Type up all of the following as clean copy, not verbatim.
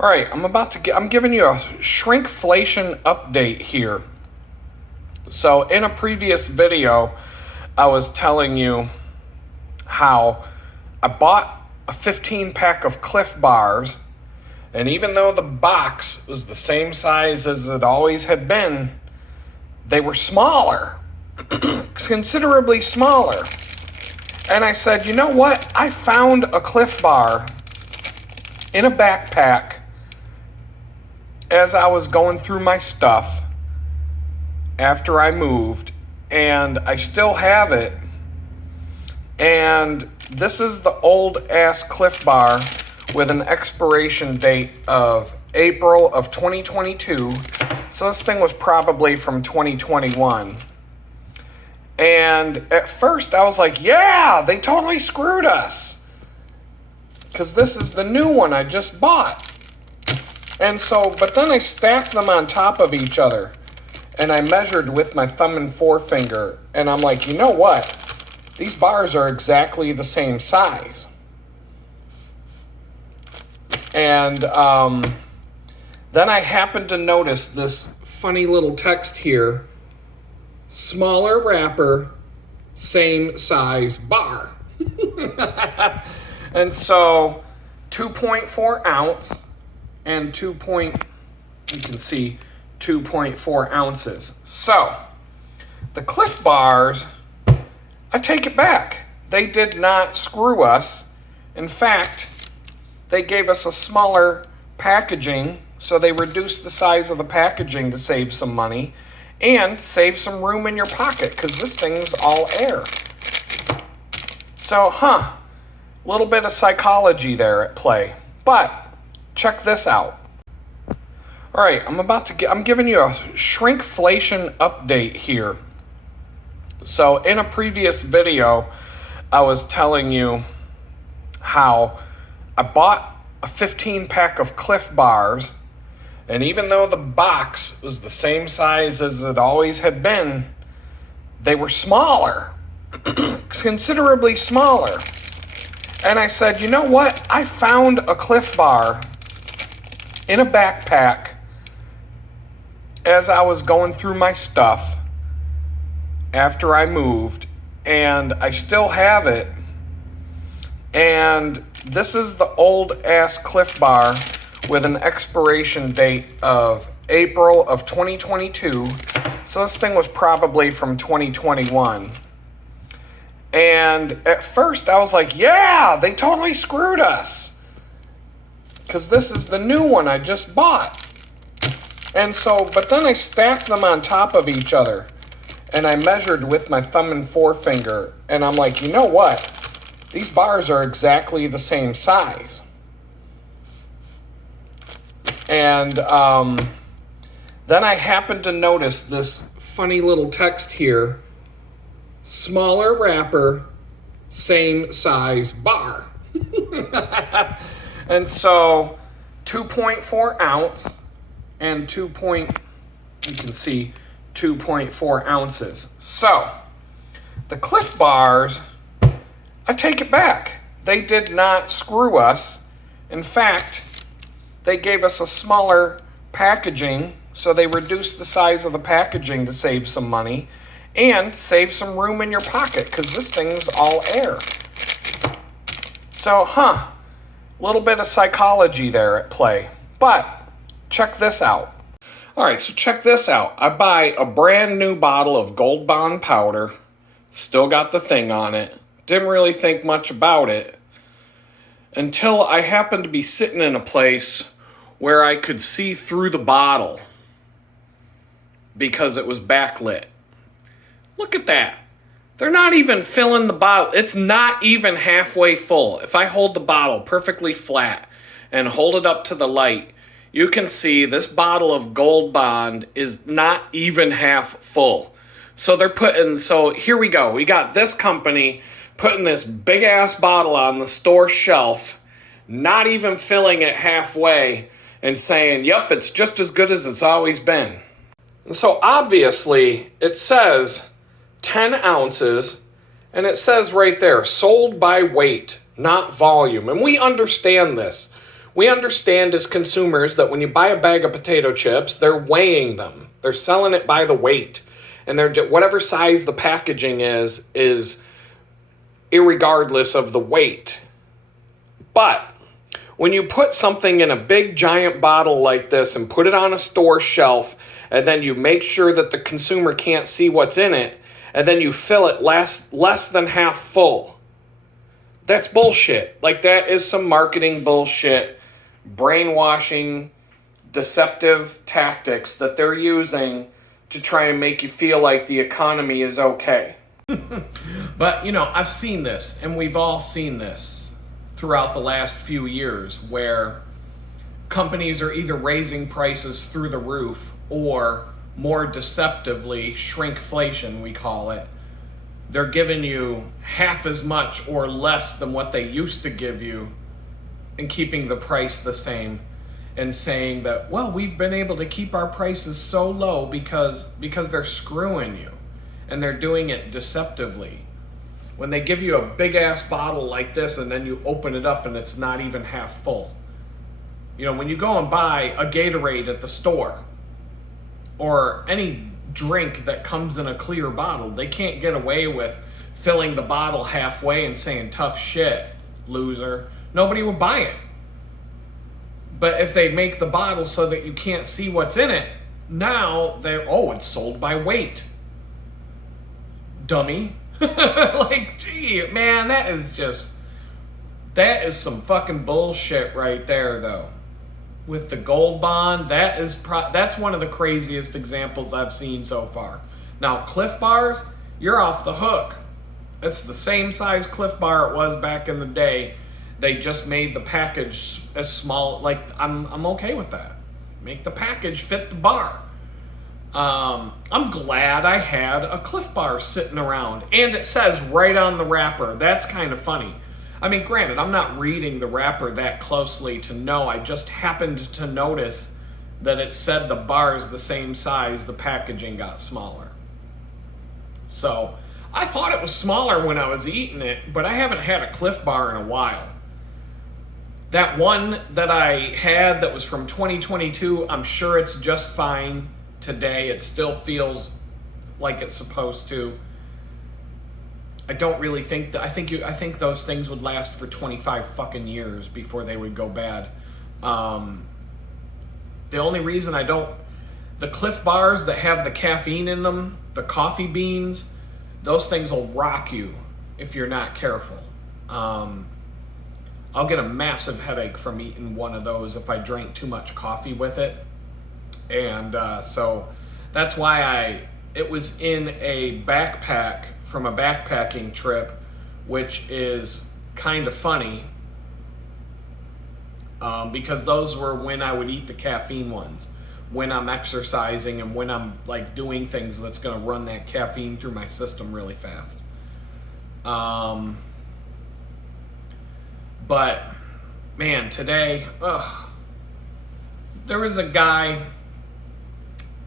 All right, I'm giving you a shrinkflation update here. So in a previous video, I was telling you how I bought a 15 pack of Cliff Bars, and even though the box was the same size as it always had been, they were smaller, considerably smaller. And I said, you know what? I found a Cliff Bar in a backpack as I was going through my stuff after I moved, and I still have it. And this is the old ass Cliff Bar with an expiration date of April of 2022. So this thing was probably from 2021. And at first I was like, yeah, they totally screwed us, because this is the new one I just bought. And so, but then I stacked them on top of each other, and I measured with my thumb and forefinger, and I'm like, you know what? These bars are exactly the same size. And then I happened to notice this funny little text here: smaller wrapper, same size bar. And so 2.4 ounce and 2.4 ounces. So the Cliff Bars, I take it back. They did not screw us. In fact, they gave us a smaller packaging, so they reduced the size of the packaging to save some money and save some room in your pocket, because this thing's all air. So, a little bit of psychology there at play. But check this out. All right, I'm giving you a shrinkflation update here. So in a previous video, I was telling you how I bought a 15 pack of Cliff Bars, and even though the box was the same size as it always had been, they were smaller, considerably smaller. And I said, you know what? I found a Cliff Bar in a backpack as I was going through my stuff after I moved, and I still have it. And this is the old ass Cliff Bar with an expiration date of April of 2022. So this thing was probably from 2021. And at first I was like, yeah, they totally screwed us, because this is the new one I just bought. And so, but then I stacked them on top of each other, and I measured with my thumb and forefinger, and I'm like, you know what? These bars are exactly the same size. And then I happened to notice this funny little text here: smaller wrapper, same size bar. And so 2.4 ounce and 2.4 ounces. So the Cliff Bars, I take it back. They did not screw us. In fact, they gave us a smaller packaging, so they reduced the size of the packaging to save some money and save some room in your pocket, because this thing's all air. So, a little bit of psychology there at play. But check this out. All right, so check this out. I buy a brand new bottle of Gold Bond powder. Still got the thing on it. Didn't really think much about it until I happened to be sitting in a place where I could see through the bottle because it was backlit. Look at that. They're not even filling the bottle. It's not even halfway full. If I hold the bottle perfectly flat and hold it up to the light, you can see this bottle of Gold Bond is not even half full. So here we go. We got this company putting this big ass bottle on the store shelf, not even filling it halfway, and saying, yep, it's just as good as it's always been. And so obviously it says 10 ounces, and it says right there, sold by weight, not volume. And we understand this. We understand as consumers that when you buy a bag of potato chips, they're weighing them. They're selling it by the weight. And they're whatever size the packaging is irregardless of the weight. But when you put something in a big giant bottle like this and put it on a store shelf, and then you make sure that the consumer can't see what's in it, and then you fill it less than half full, that's bullshit. Like, that is some marketing bullshit, brainwashing, deceptive tactics that they're using to try and make you feel like the economy is okay. But, I've seen this, and we've all seen this throughout the last few years, where companies are either raising prices through the roof or, more deceptively, shrinkflation, we call it. They're giving you half as much or less than what they used to give you and keeping the price the same, and saying that, well, we've been able to keep our prices so low because they're screwing you, and they're doing it deceptively. When they give you a big ass bottle like this and then you open it up and it's not even half full. When you go and buy a Gatorade at the store or any drink that comes in a clear bottle, they can't get away with filling the bottle halfway and saying, tough shit, loser. Nobody will buy it. But if they make the bottle so that you can't see what's in it, now it's sold by weight. Dummy. Like, gee, man, that is some fucking bullshit right there, though. With the gold bond, that's one of the craziest examples I've seen so far. Now, Cliff Bars, you're off the hook. It's the same size Cliff Bar it was back in the day. They just made the package as small. Like, I'm okay with that. Make the package fit the bar. I'm glad I had a Cliff Bar sitting around, and it says right on the wrapper. That's kind of funny. I mean, granted, I'm not reading the wrapper that closely to know. I just happened to notice that it said the bar is the same size, the packaging got smaller. So I thought it was smaller when I was eating it, but I haven't had a Cliff Bar in a while. That one that I had that was from 2022, I'm sure it's just fine today. It still feels like it's supposed to. I don't really think that. I think those things would last for 25 fucking years before they would go bad. The only reason the Cliff Bars that have the caffeine in them, the coffee beans, those things will rock you if you're not careful. I'll get a massive headache from eating one of those if I drank too much coffee with it. And so that's why it was in a backpack from a backpacking trip, which is kind of funny because those were when I would eat the caffeine ones, when I'm exercising and when I'm like doing things that's going to run that caffeine through my system really fast. But man, today, there was a guy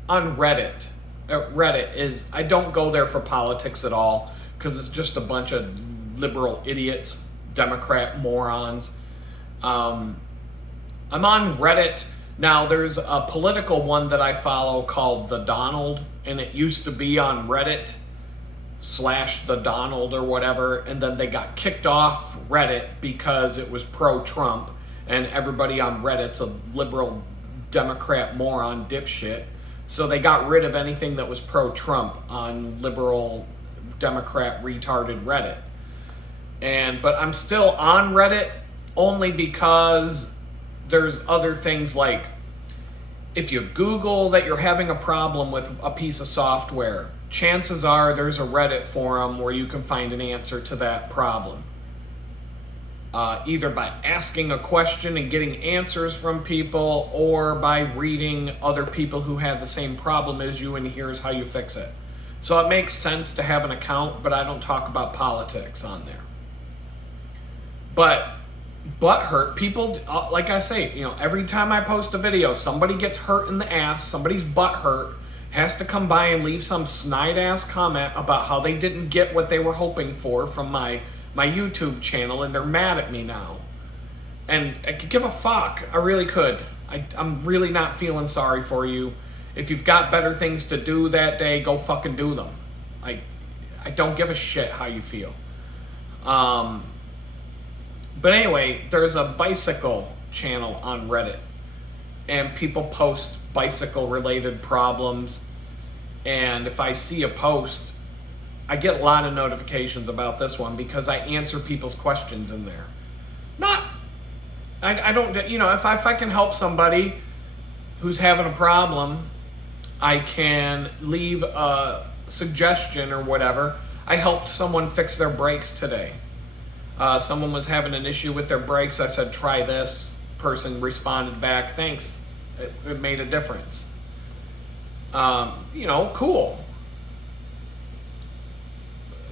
on Reddit. Reddit I don't go there for politics at all because it's just a bunch of liberal idiots, Democrat morons. I'm on Reddit. Now there's a political one that I follow called The Donald, and it used to be on Reddit /The Donald or whatever, and then they got kicked off Reddit because it was pro-Trump, and everybody on Reddit's a liberal Democrat moron dipshit. So they got rid of anything that was pro-Trump on liberal Democrat retarded Reddit. But I'm still on Reddit only because there's other things like if you Google that you're having a problem with a piece of software, chances are there's a Reddit forum where you can find an answer to that problem. Either by asking a question and getting answers from people, or by reading other people who have the same problem as you and here's how you fix it. So it makes sense to have an account, but I don't talk about politics on there. But butthurt people, like I say, every time I post a video, somebody gets hurt in the ass, somebody's butthurt, has to come by and leave some snide ass comment about how they didn't get what they were hoping for from my YouTube channel, and they're mad at me now. And I could give a fuck. I really could. I'm really not feeling sorry for you. If you've got better things to do that day, go fucking do them. I don't give a shit how you feel. But anyway, there's a bicycle channel on Reddit. And people post bicycle-related problems. And if I see a post, I get a lot of notifications about this one because I answer people's questions in there. I don't, if I can help somebody who's having a problem, I can leave a suggestion or whatever. I helped someone fix their brakes today. Someone was having an issue with their brakes. I said, try this. Person responded back, thanks. It made a difference. Cool.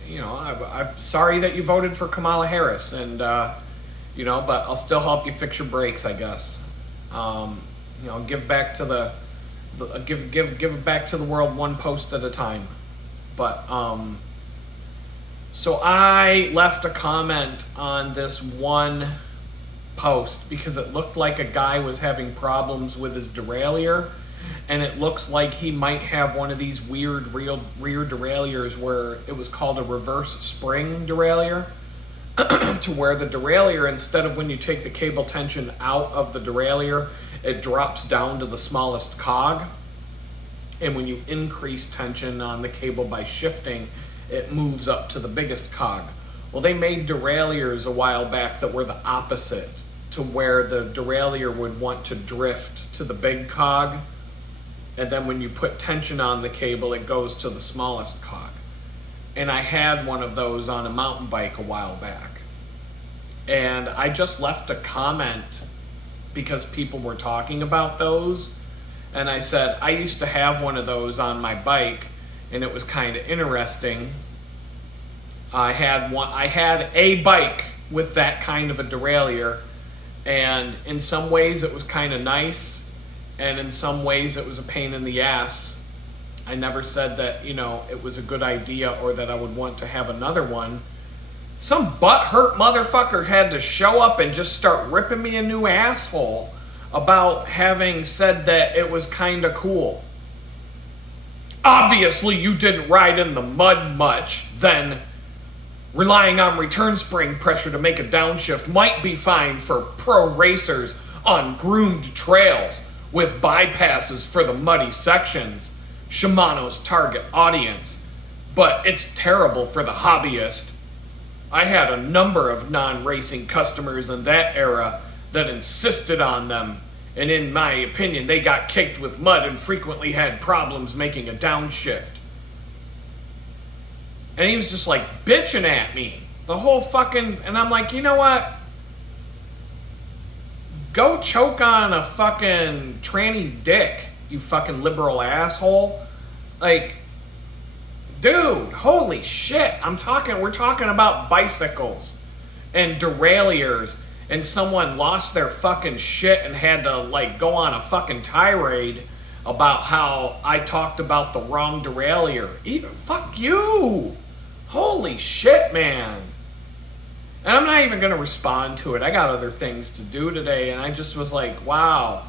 I'm sorry that you voted for Kamala Harris, and but I'll still help you fix your brakes, I guess. Give back to the give back to the world one post at a time. But so I left a comment on this one post because it looked like a guy was having problems with his derailleur, and it looks like he might have one of these weird rear derailleurs where it was called a reverse spring derailleur, to where the derailleur, instead of when you take the cable tension out of the derailleur, it drops down to the smallest cog, and when you increase tension on the cable by shifting, it moves up to the biggest cog. Well, they made derailleurs a while back that were the opposite, to where the derailleur would want to drift to the big cog, and then when you put tension on the cable, it goes to the smallest cog. And I had one of those on a mountain bike a while back. And I just left a comment because people were talking about those. And I said, I used to have one of those on my bike, and it was kind of interesting. I had a bike with that kind of a derailleur, and in some ways it was kind of nice, and in some ways it was a pain in the ass. I never said that, it was a good idea or that I would want to have another one. Some butthurt motherfucker had to show up and just start ripping me a new asshole about having said that it was kind of cool. Obviously you didn't ride in the mud much, then relying on return spring pressure to make a downshift might be fine for pro racers on groomed trails with bypasses for the muddy sections, Shimano's target audience, but it's terrible for the hobbyist. I had a number of non-racing customers in that era that insisted on them, and in my opinion, they got kicked with mud and frequently had problems making a downshift. And he was just like bitching at me the whole fucking, and I'm like, you know what? Go choke on a fucking tranny dick, you fucking liberal asshole. Like, dude, holy shit. We're talking about bicycles and derailleurs, and someone lost their fucking shit and had to go on a fucking tirade about how I talked about the wrong derailleur. Fuck you. Holy shit, man. And I'm not even going to respond to it. I got other things to do today, and I just was like, wow,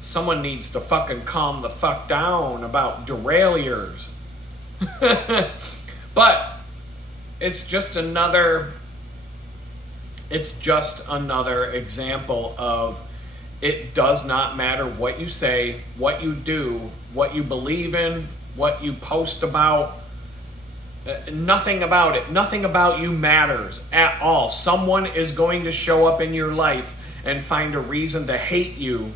someone needs to fucking calm the fuck down about derailleurs. But it's just another example of it does not matter what you say, what you do, what you believe in, what you post about. Nothing about it. Nothing about you matters at all. Someone is going to show up in your life and find a reason to hate you.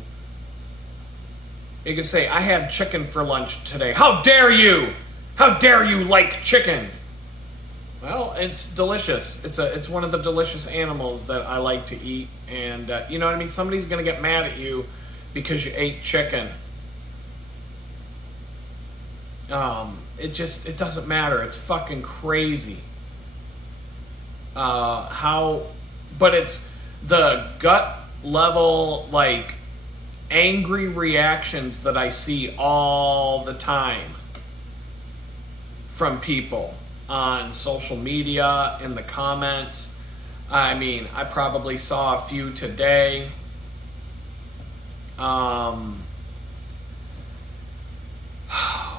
You can say, I had chicken for lunch today. How dare you? How dare you like chicken? Well, it's delicious. It's one of the delicious animals that I like to eat. And you know what I mean? Somebody's going to get mad at you because you ate chicken. It doesn't matter. It's fucking crazy. But it's the gut level, angry reactions that I see all the time from people on social media, in the comments. I mean, I probably saw a few today. Oh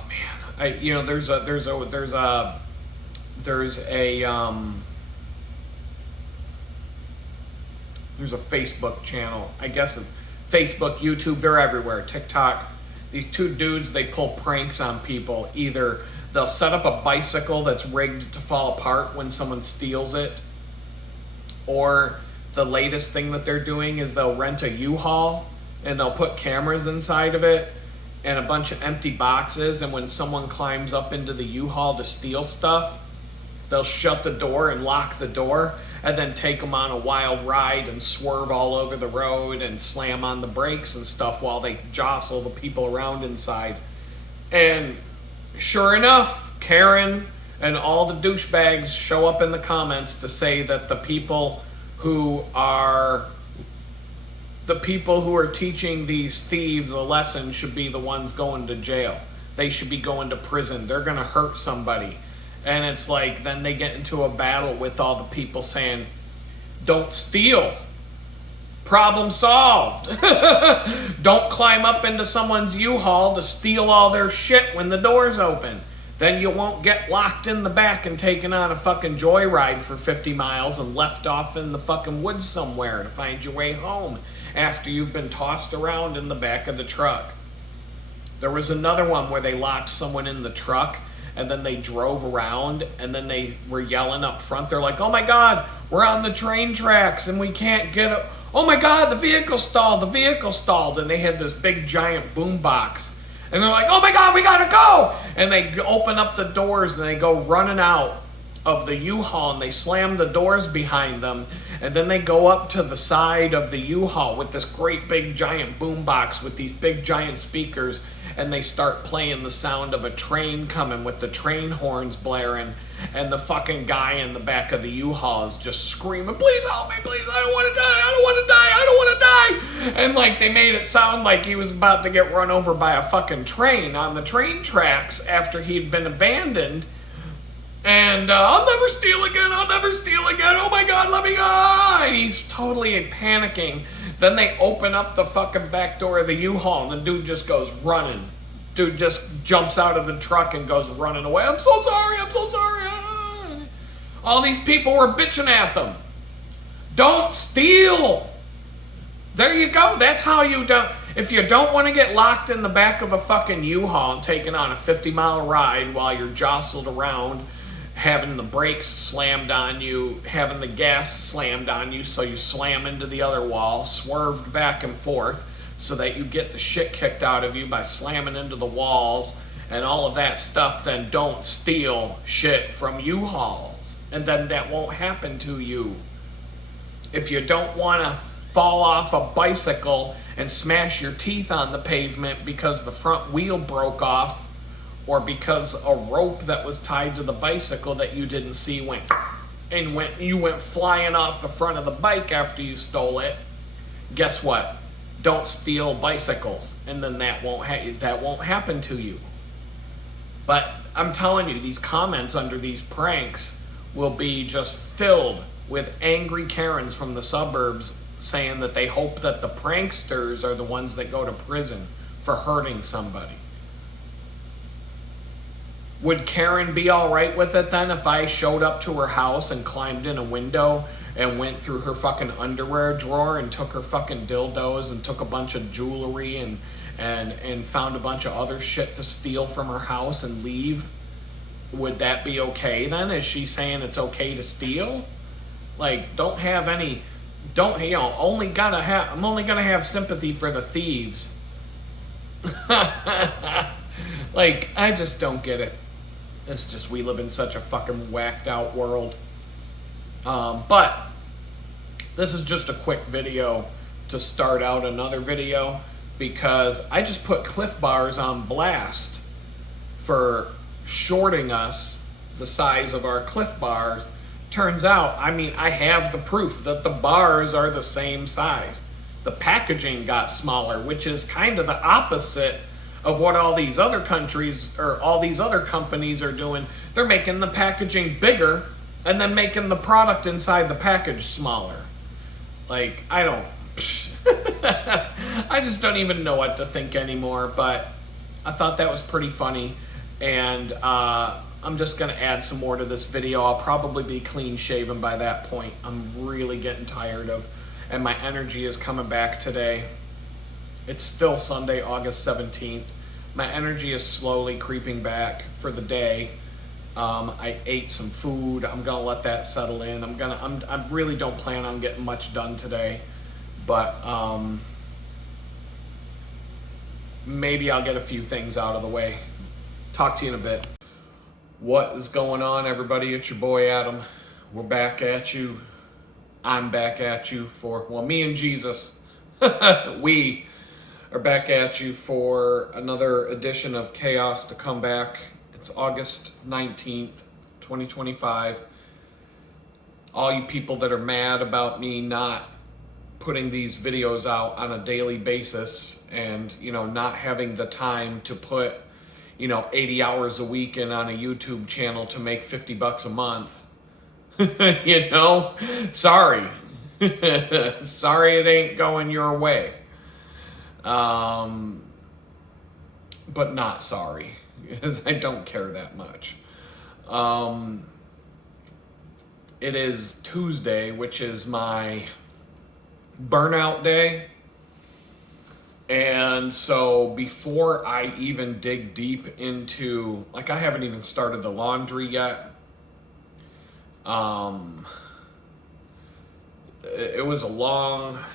man, there's a Facebook channel. I guess it's Facebook, YouTube, they're everywhere. TikTok. These two dudes, they pull pranks on people. Either they'll set up a bicycle that's rigged to fall apart when someone steals it, or the latest thing that they're doing is they'll rent a U-Haul and they'll put cameras inside of it and a bunch of empty boxes, and when someone climbs up into the U-Haul to steal stuff, they'll shut the door and lock the door and then take them on a wild ride and swerve all over the road and slam on the brakes and stuff while they jostle the people around inside. And sure enough, Karen and all the douchebags show up in the comments to say that the people who are teaching these thieves a lesson should be the ones going to jail. They should be going to prison. They're going to hurt somebody. And it's like, then they get into a battle with all the people saying, don't steal. Problem solved. Don't climb up into someone's U-Haul to steal all their shit when the door's open. Then you won't get locked in the back and taken on a fucking joyride for 50 miles and left off in the fucking woods somewhere to find your way home after you've been tossed around in the back of the truck. There was another one where they locked someone in the truck and then they drove around and then they were yelling up front. They're like, oh my God, we're on the train tracks and we can't get it. Oh my God, the vehicle stalled. And they had this big giant boom box. And they're like, oh my God, we gotta go. And they open up the doors and they go running out of the U-Haul and they slam the doors behind them. And then they go up to the side of the U-Haul with this great big giant boom box with these big giant speakers. And they start playing the sound of a train coming with the train horns blaring. And the fucking guy in the back of the U-Haul is just screaming, please help me, please, I don't want to die. And like they made it sound like he was about to get run over by a fucking train on the train tracks after he'd been abandoned. And I'll never steal again, oh my God, let me go. And he's totally panicking. Then they open up the fucking back door of the U-Haul and the dude just goes running. Dude just jumps out of the truck and goes running away. I'm so sorry. All these people were bitching at them. Don't steal. There you go. That's how you don't. If you don't want to get locked in the back of a fucking U-Haul and taken on a 50-mile ride while you're jostled around, having the brakes slammed on you, having the gas slammed on you so you slam into the other wall, swerved back and forth so that you get the shit kicked out of you by slamming into the walls and all of that stuff, then don't steal shit from U-Hauls. And then that won't happen to you. If you don't want to fall off a bicycle and smash your teeth on the pavement because the front wheel broke off, or because a rope that was tied to the bicycle that you didn't see you went flying off the front of the bike after you stole it, guess what? Don't steal bicycles, and then that won't happen to you. But I'm telling you, these comments under these pranks will be just filled with angry Karens from the suburbs saying that they hope that the pranksters are the ones that go to prison for hurting somebody. Would Karen be all right with it then if I showed up to her house and climbed in a window and went through her fucking underwear drawer and took her fucking dildos and took a bunch of jewelry and found a bunch of other shit to steal from her house and leave? Would that be okay then? Is she saying it's okay to steal? Like, I'm only gonna have sympathy for the thieves. Like, I just don't get it. It's just, we live in such a fucking whacked out world. But this is just a quick video to start out another video, because I just put Cliff Bars on blast for shorting us the size of our Cliff Bars. Turns out, I have the proof that the bars are the same size. The packaging got smaller, which is kind of the opposite of what all these other countries or all these other companies are doing. They're making the packaging bigger and then making the product inside the package smaller. Like, I don't, I just don't even know what to think anymore, but I thought that was pretty funny, and I'm just going to add some more to this video. I'll probably be clean shaven by that point. I'm really getting tired of, and my energy is coming back today. It's still Sunday, August 17th. My energy is slowly creeping back for the day. I ate some food. I'm gonna let that settle in. I really don't plan on getting much done today, but maybe I'll get a few things out of the way. Talk to you in a bit. What is going on, everybody? It's your boy Adam. We're back at you. I'm back at you for, well, me and Jesus. We are back at you for another edition of Chaos to Come Back. It's August 19th, 2025. All you people that are mad about me not putting these videos out on a daily basis and, not having the time to put, 80 hours a week in on a YouTube channel to make $50 a month. Sorry. Sorry it ain't going your way. But not sorry, because I don't care that much. It is Tuesday, which is my burnout day. And so before I even dig deep into, I haven't even started the laundry yet.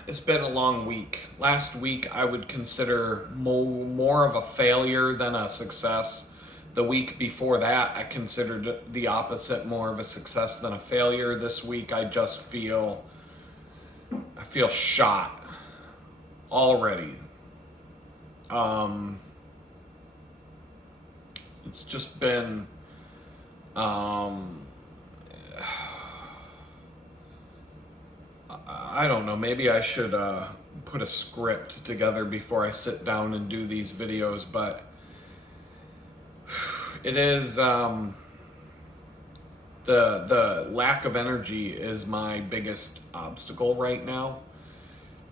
It's been a long week. Last week I would consider more of a failure than a success. The week before that I considered the opposite, more of a success than a failure. This week I just feel shot already. It's just been I don't know, maybe I should put a script together before I sit down and do these videos, but it is the lack of energy is my biggest obstacle right now.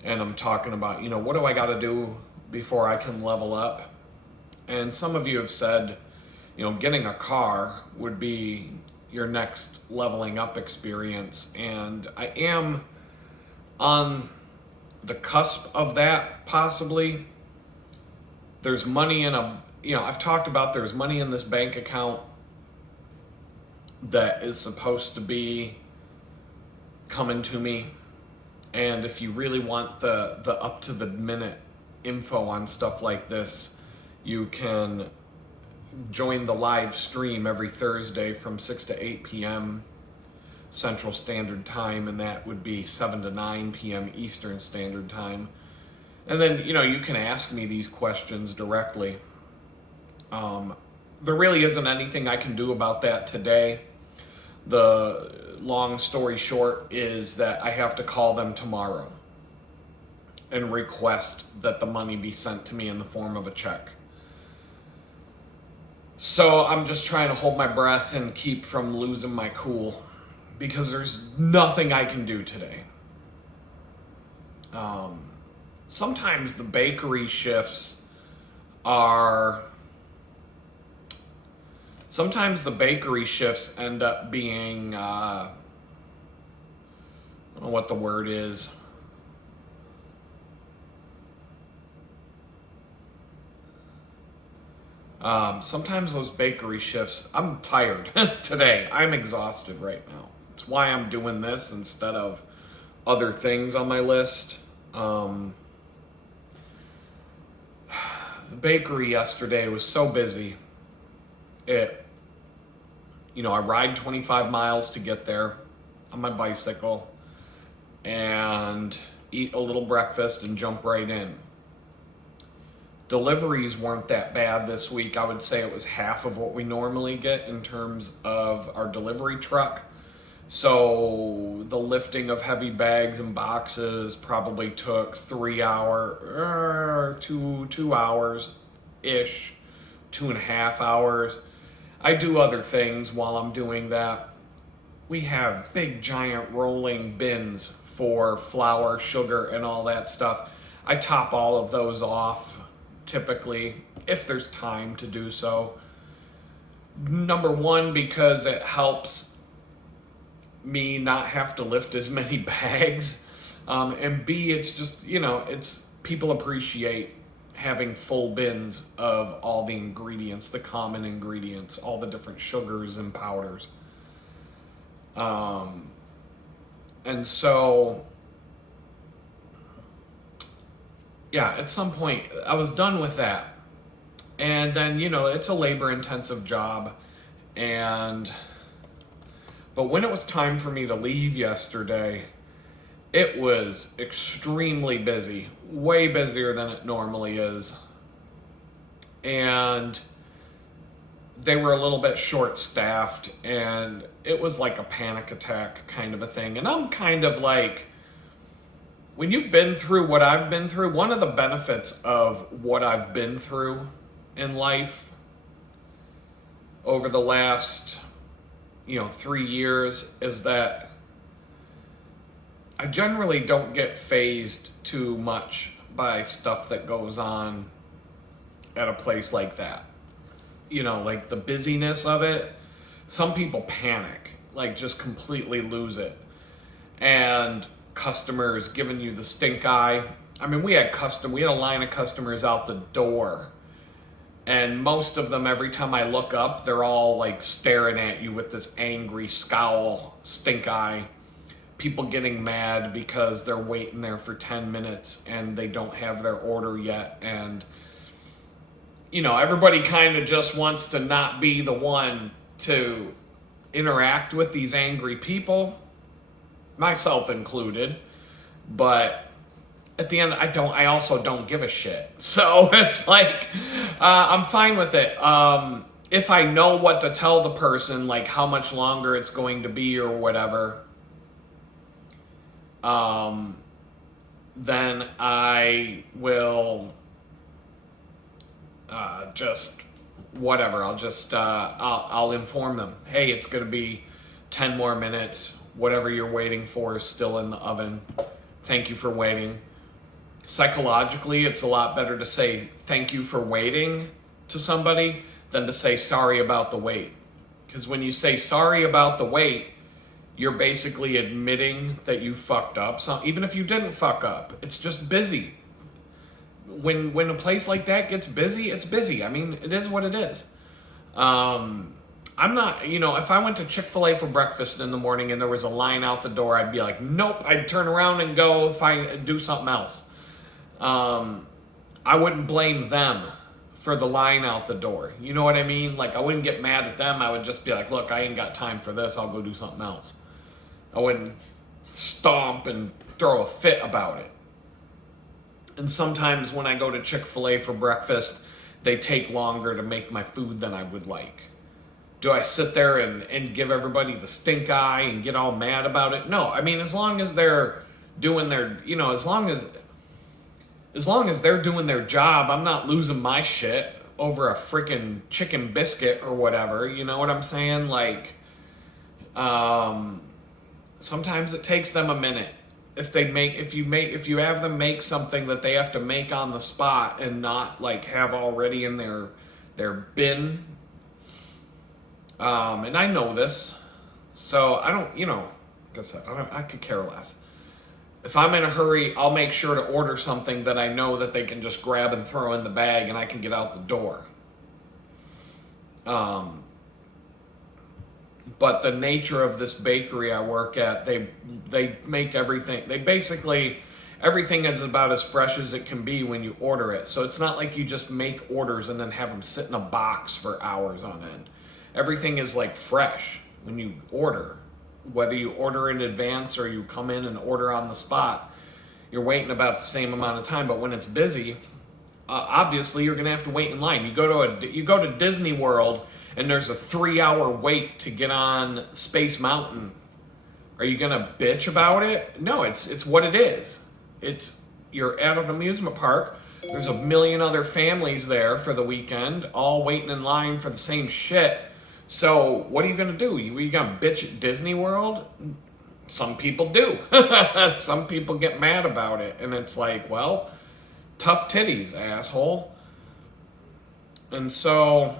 And I'm talking about, what do I got to do before I can level up? And some of you have said, getting a car would be your next leveling up experience. And I am on the cusp of that, possibly. There's money in I've talked about there's money in this bank account that is supposed to be coming to me. And if you really want the up to the minute info on stuff like this, you can join the live stream every Thursday from 6 to 8 p.m. Central Standard Time, and that would be 7 to 9 p.m. Eastern Standard Time. And then, you can ask me these questions directly. There really isn't anything I can do about that today. The long story short is that I have to call them tomorrow and request that the money be sent to me in the form of a check. So I'm just trying to hold my breath and keep from losing my cool, because there's nothing I can do today. Sometimes the bakery shifts end up being, I don't know what the word is. Sometimes those bakery shifts, I'm tired today. I'm exhausted right now. It's why I'm doing this instead of other things on my list. The bakery yesterday was so busy. I ride 25 miles to get there on my bicycle and eat a little breakfast and jump right in. Deliveries weren't that bad this week. I would say it was half of what we normally get in terms of our delivery truck. So the lifting of heavy bags and boxes probably took 2 hours-ish, 2.5 hours. I do other things while I'm doing that, we have big giant rolling bins for flour, sugar, and all that stuff. I top all of those off typically if there's time to do so. Number one, because it helps me not have to lift as many bags. And B, it's just, it's people appreciate having full bins of all the ingredients, the common ingredients, all the different sugars and powders. And so, yeah, at some point I was done with that. And then, it's a labor intensive job. But when it was time for me to leave yesterday, it was extremely busy, way busier than it normally is. And they were a little bit short-staffed, and it was like a panic attack kind of a thing. And I'm kind of like, when you've been through what I've been through, one of the benefits of what I've been through in life over the last, 3 years is that I generally don't get fazed too much by stuff that goes on at a place like that. Like the busyness of it. Some people panic, like just completely lose it. And customers giving you the stink eye. I mean, we had a line of customers out the door. And most of them, every time I look up, they're all like staring at you with this angry scowl, stink eye. People getting mad because they're waiting there for 10 minutes and they don't have their order yet. And, everybody kind of just wants to not be the one to interact with these angry people, myself included. But at the end, I also don't give a shit. So it's like, I'm fine with it. If I know what to tell the person, like how much longer it's going to be or whatever, then I will just whatever. I'll inform them. Hey, it's going to be 10 more minutes. Whatever you're waiting for is still in the oven. Thank you for waiting. Psychologically, it's a lot better to say thank you for waiting to somebody than to say sorry about the wait. Because when you say sorry about the wait, you're basically admitting that you fucked up. So even if you didn't fuck up, it's just busy. When a place like that gets busy, it's busy. I mean, it is what it is. I'm not, if I went to Chick-fil-A for breakfast in the morning and there was a line out the door, I'd be like, nope, I'd turn around and go do something else. I wouldn't blame them for the line out the door. You know what I mean? Like, I wouldn't get mad at them. I would just be like, look, I ain't got time for this. I'll go do something else. I wouldn't stomp and throw a fit about it. And sometimes when I go to Chick-fil-A for breakfast, they take longer to make my food than I would like. Do I sit there and give everybody the stink eye and get all mad about it? No. I mean, as long as they're doing their, as long as they're doing their job, I'm not losing my shit over a freaking chicken biscuit or whatever. You know what I'm saying? Like, sometimes it takes them a minute. If you have them make something that they have to make on the spot and not like have already in their bin. And I know this, so I don't, like I said, I could care less. If I'm in a hurry, I'll make sure to order something that I know that they can just grab and throw in the bag and I can get out the door. But the nature of this bakery I work at, they make everything, everything is about as fresh as it can be when you order it. So it's not like you just make orders and then have them sit in a box for hours on end. Everything is like fresh when you order. Whether you order in advance or you come in and order on the spot, you're waiting about the same amount of time. But when it's busy, obviously you're gonna have to wait in line. You go to Disney World and there's a 3-hour wait to get on Space Mountain. Are you gonna bitch about it? No, it's what it is. You're at an amusement park. There's a million other families there for the weekend, all waiting in line for the same shit. So what are you going to do? You going to bitch at Disney World? Some people do. Some people get mad about it. And it's like, well, tough titties, asshole. And so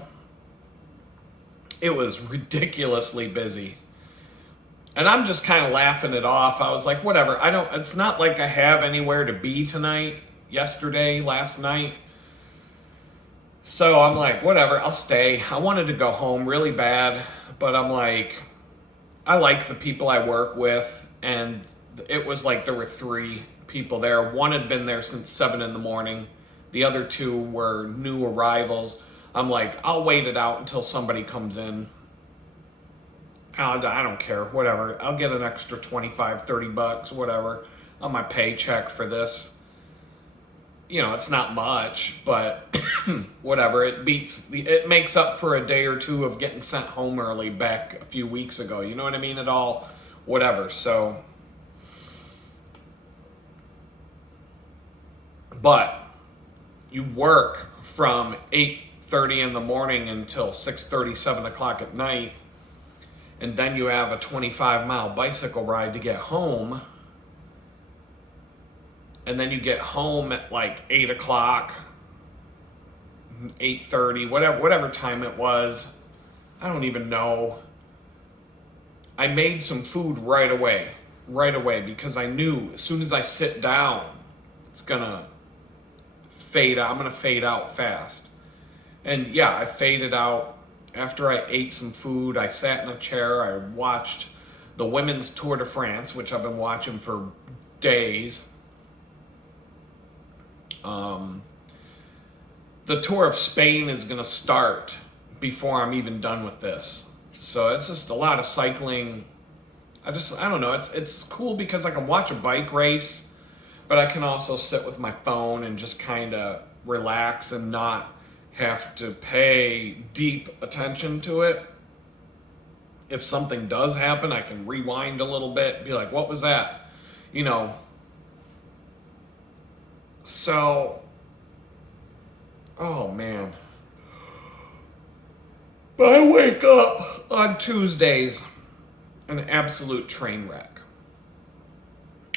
it was ridiculously busy. And I'm just kind of laughing it off. I was like, whatever. It's not like I have anywhere to be tonight, yesterday, last night. So I'm like, whatever, I'll stay. I wanted to go home really bad, but I'm like, I like the people I work with. And it was like there were 3 people there. One had been there since 7 in the morning. The other 2 were new arrivals. I'm like, I'll wait it out until somebody comes in. I don't care, whatever. I'll get an extra 25, 30 bucks, whatever, on my paycheck for this. You know, it's not much, but whatever. It makes up for a day or 2 of getting sent home early back a few weeks ago. You know what I mean? At all, whatever. So, but you work from 8:30 in the morning until 6:30, 7 o'clock at night. And then you have a 25-mile bicycle ride to get home. And then you get home at like 8 o'clock, 8:30, whatever time it was. I don't even know. I made some food right away, because I knew as soon as I sit down, it's gonna fade out. I'm gonna fade out fast. And yeah, I faded out. After I ate some food, I sat in a chair. I watched the Women's Tour de France, which I've been watching for days. The Tour of Spain is going to start before I'm even done with this. So it's just a lot of cycling. I don't know. It's cool because I can watch a bike race, but I can also sit with my phone and just kind of relax and not have to pay deep attention to it. If something does happen, I can rewind a little bit, be like, what was that? You know. So, oh man. But I wake up on Tuesdays an absolute train wreck.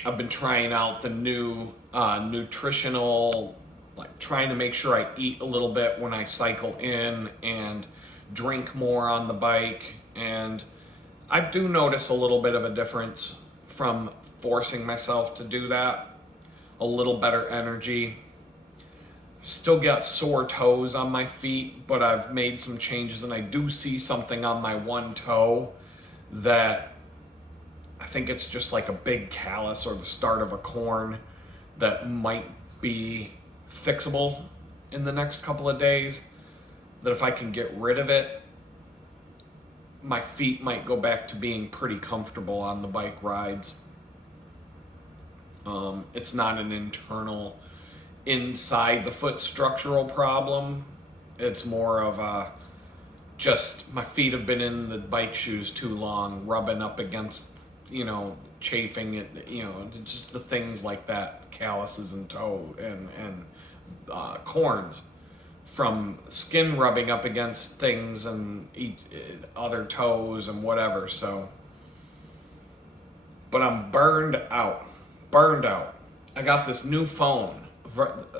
I've been trying out the new nutritional, like trying to make sure I eat a little bit when I cycle in and drink more on the bike. And I do notice a little bit of a difference from forcing myself to do that. A little better energy. Still got sore toes on my feet, but I've made some changes and I do see something on my one toe that I think it's just like a big callus or the start of a corn that might be fixable in the next couple of days. That if I can get rid of it, my feet might go back to being pretty comfortable on the bike rides. It's not an internal inside the foot structural problem. It's more of a just my feet have been in the bike shoes too long, rubbing up against, chafing it, just the things like that, calluses and toe and corns from skin rubbing up against things and other toes and whatever. So, but I'm burned out. I got this new phone.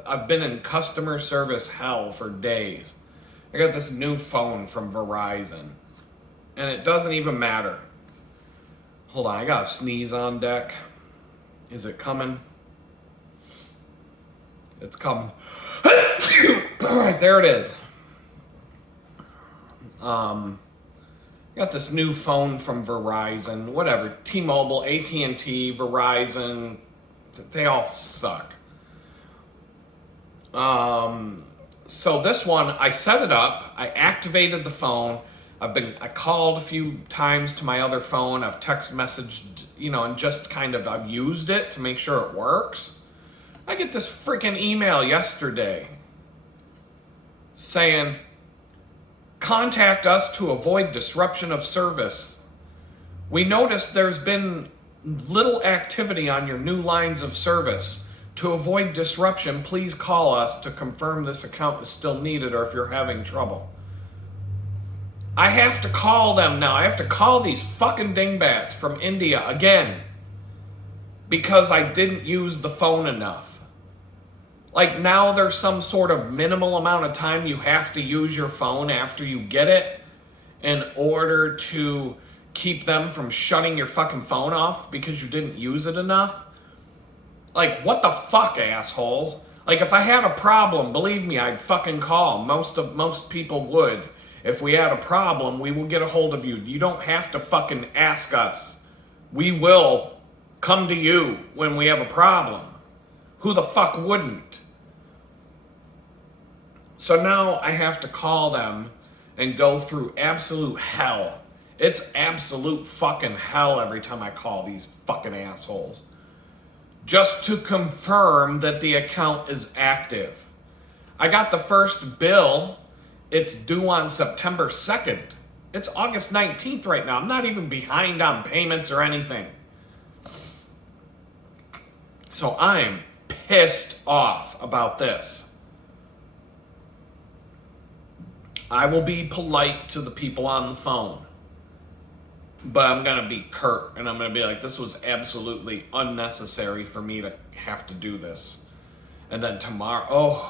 I've been in customer service hell for days. I got this new phone from Verizon, and it doesn't even matter. Hold on, I got a sneeze on deck. Is it coming? It's coming. All right, there it is. Got this new phone from Verizon, whatever, T-Mobile, AT&T, Verizon, they all suck. So this one, I set it up, I activated the phone, I called a few times to my other phone, I've text messaged, and just I've used it to make sure it works. I get this freaking email yesterday saying, contact us to avoid disruption of service. We noticed there's been little activity on your new lines of service. To avoid disruption, please call us to confirm this account is still needed or if you're having trouble. I have to call them now. I have to call these fucking dingbats from India again because I didn't use the phone enough. Like, now there's some sort of minimal amount of time you have to use your phone after you get it in order to keep them from shutting your fucking phone off because you didn't use it enough. Like, what the fuck, assholes? Like, if I had a problem, believe me, I'd fucking call. Most people would. If we had a problem, we will get a hold of you. You don't have to fucking ask us. We will come to you when we have a problem. Who the fuck wouldn't? So now I have to call them and go through absolute hell. It's absolute fucking hell every time I call these fucking assholes. Just to confirm that the account is active. I got the first bill. It's due on September 2nd. It's August 19th right now. I'm not even behind on payments or anything. So I'm pissed off about this. I will be polite to the people on the phone, but I'm going to be curt and I'm going to be like, this was absolutely unnecessary for me to have to do this. And then tomorrow,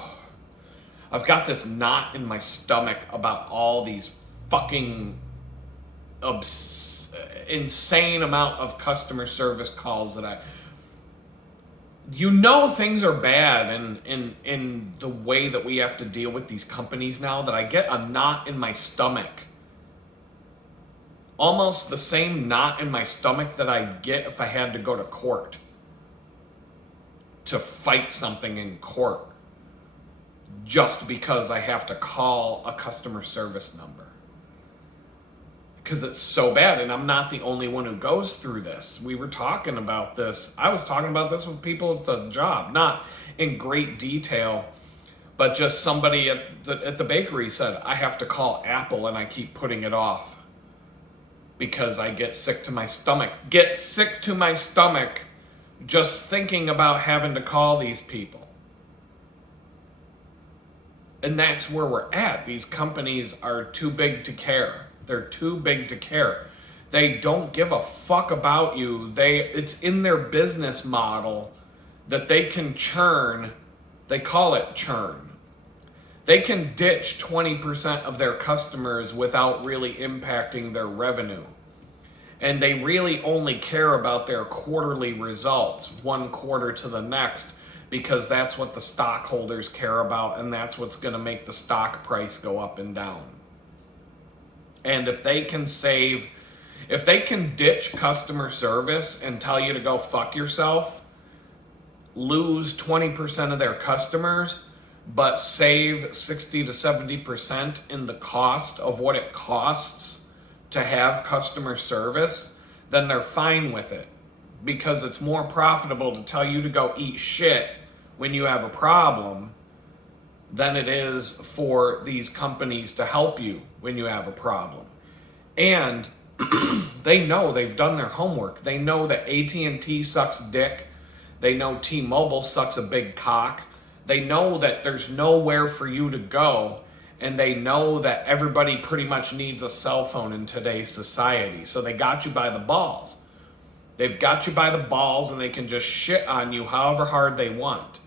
I've got this knot in my stomach about all these fucking insane amount of customer service calls that things are bad in the way that we have to deal with these companies now, that I get a knot in my stomach. Almost the same knot in my stomach that I'd get if I had to go to court to fight something in court just because I have to call a customer service number. Because it's so bad, and I'm not the only one who goes through this. We were talking about this. I was talking about this with people at the job, not in great detail, but just somebody at the bakery said, I have to call Apple and I keep putting it off because I get sick to my stomach. Get sick to my stomach just thinking about having to call these people. And that's where we're at. These companies are too big to care. They're too big to care. They don't give a fuck about you. It's in their business model that they can churn. They call it churn. They can ditch 20% of their customers without really impacting their revenue. And they really only care about their quarterly results, one quarter to the next, because that's what the stockholders care about, and that's what's going to make the stock price go up and down. And if they can ditch customer service and tell you to go fuck yourself, lose 20% of their customers, but save 60 to 70% in the cost of what it costs to have customer service, then they're fine with it. Because it's more profitable to tell you to go eat shit when you have a problem than it is for these companies to help you when you have a problem. And they know, they've done their homework. They know that AT&T sucks dick. They know T-Mobile sucks a big cock. They know that there's nowhere for you to go. And they know that everybody pretty much needs a cell phone in today's society. So they got you by the balls. They've got you by the balls and they can just shit on you however hard they want.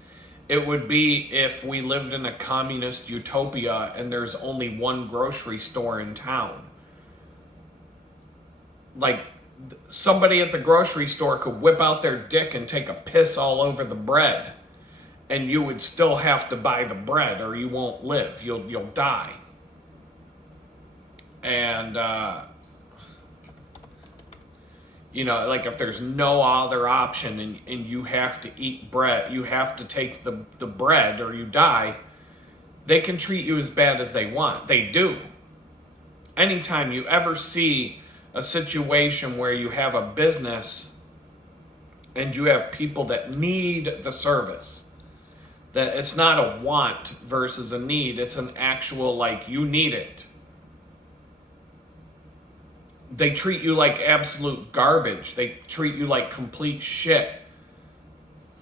It would be if we lived in a communist utopia and there's only one grocery store in town. Like, somebody at the grocery store could whip out their dick and take a piss all over the bread, and you would still have to buy the bread or you won't live. You'll die. And like if there's no other option and you have to eat bread, you have to take the bread or you die, they can treat you as bad as they want. They do. Anytime you ever see a situation where you have a business and you have people that need the service, that it's not a want versus a need, it's an actual, like, you need it. They treat you like absolute garbage. They treat you like complete shit.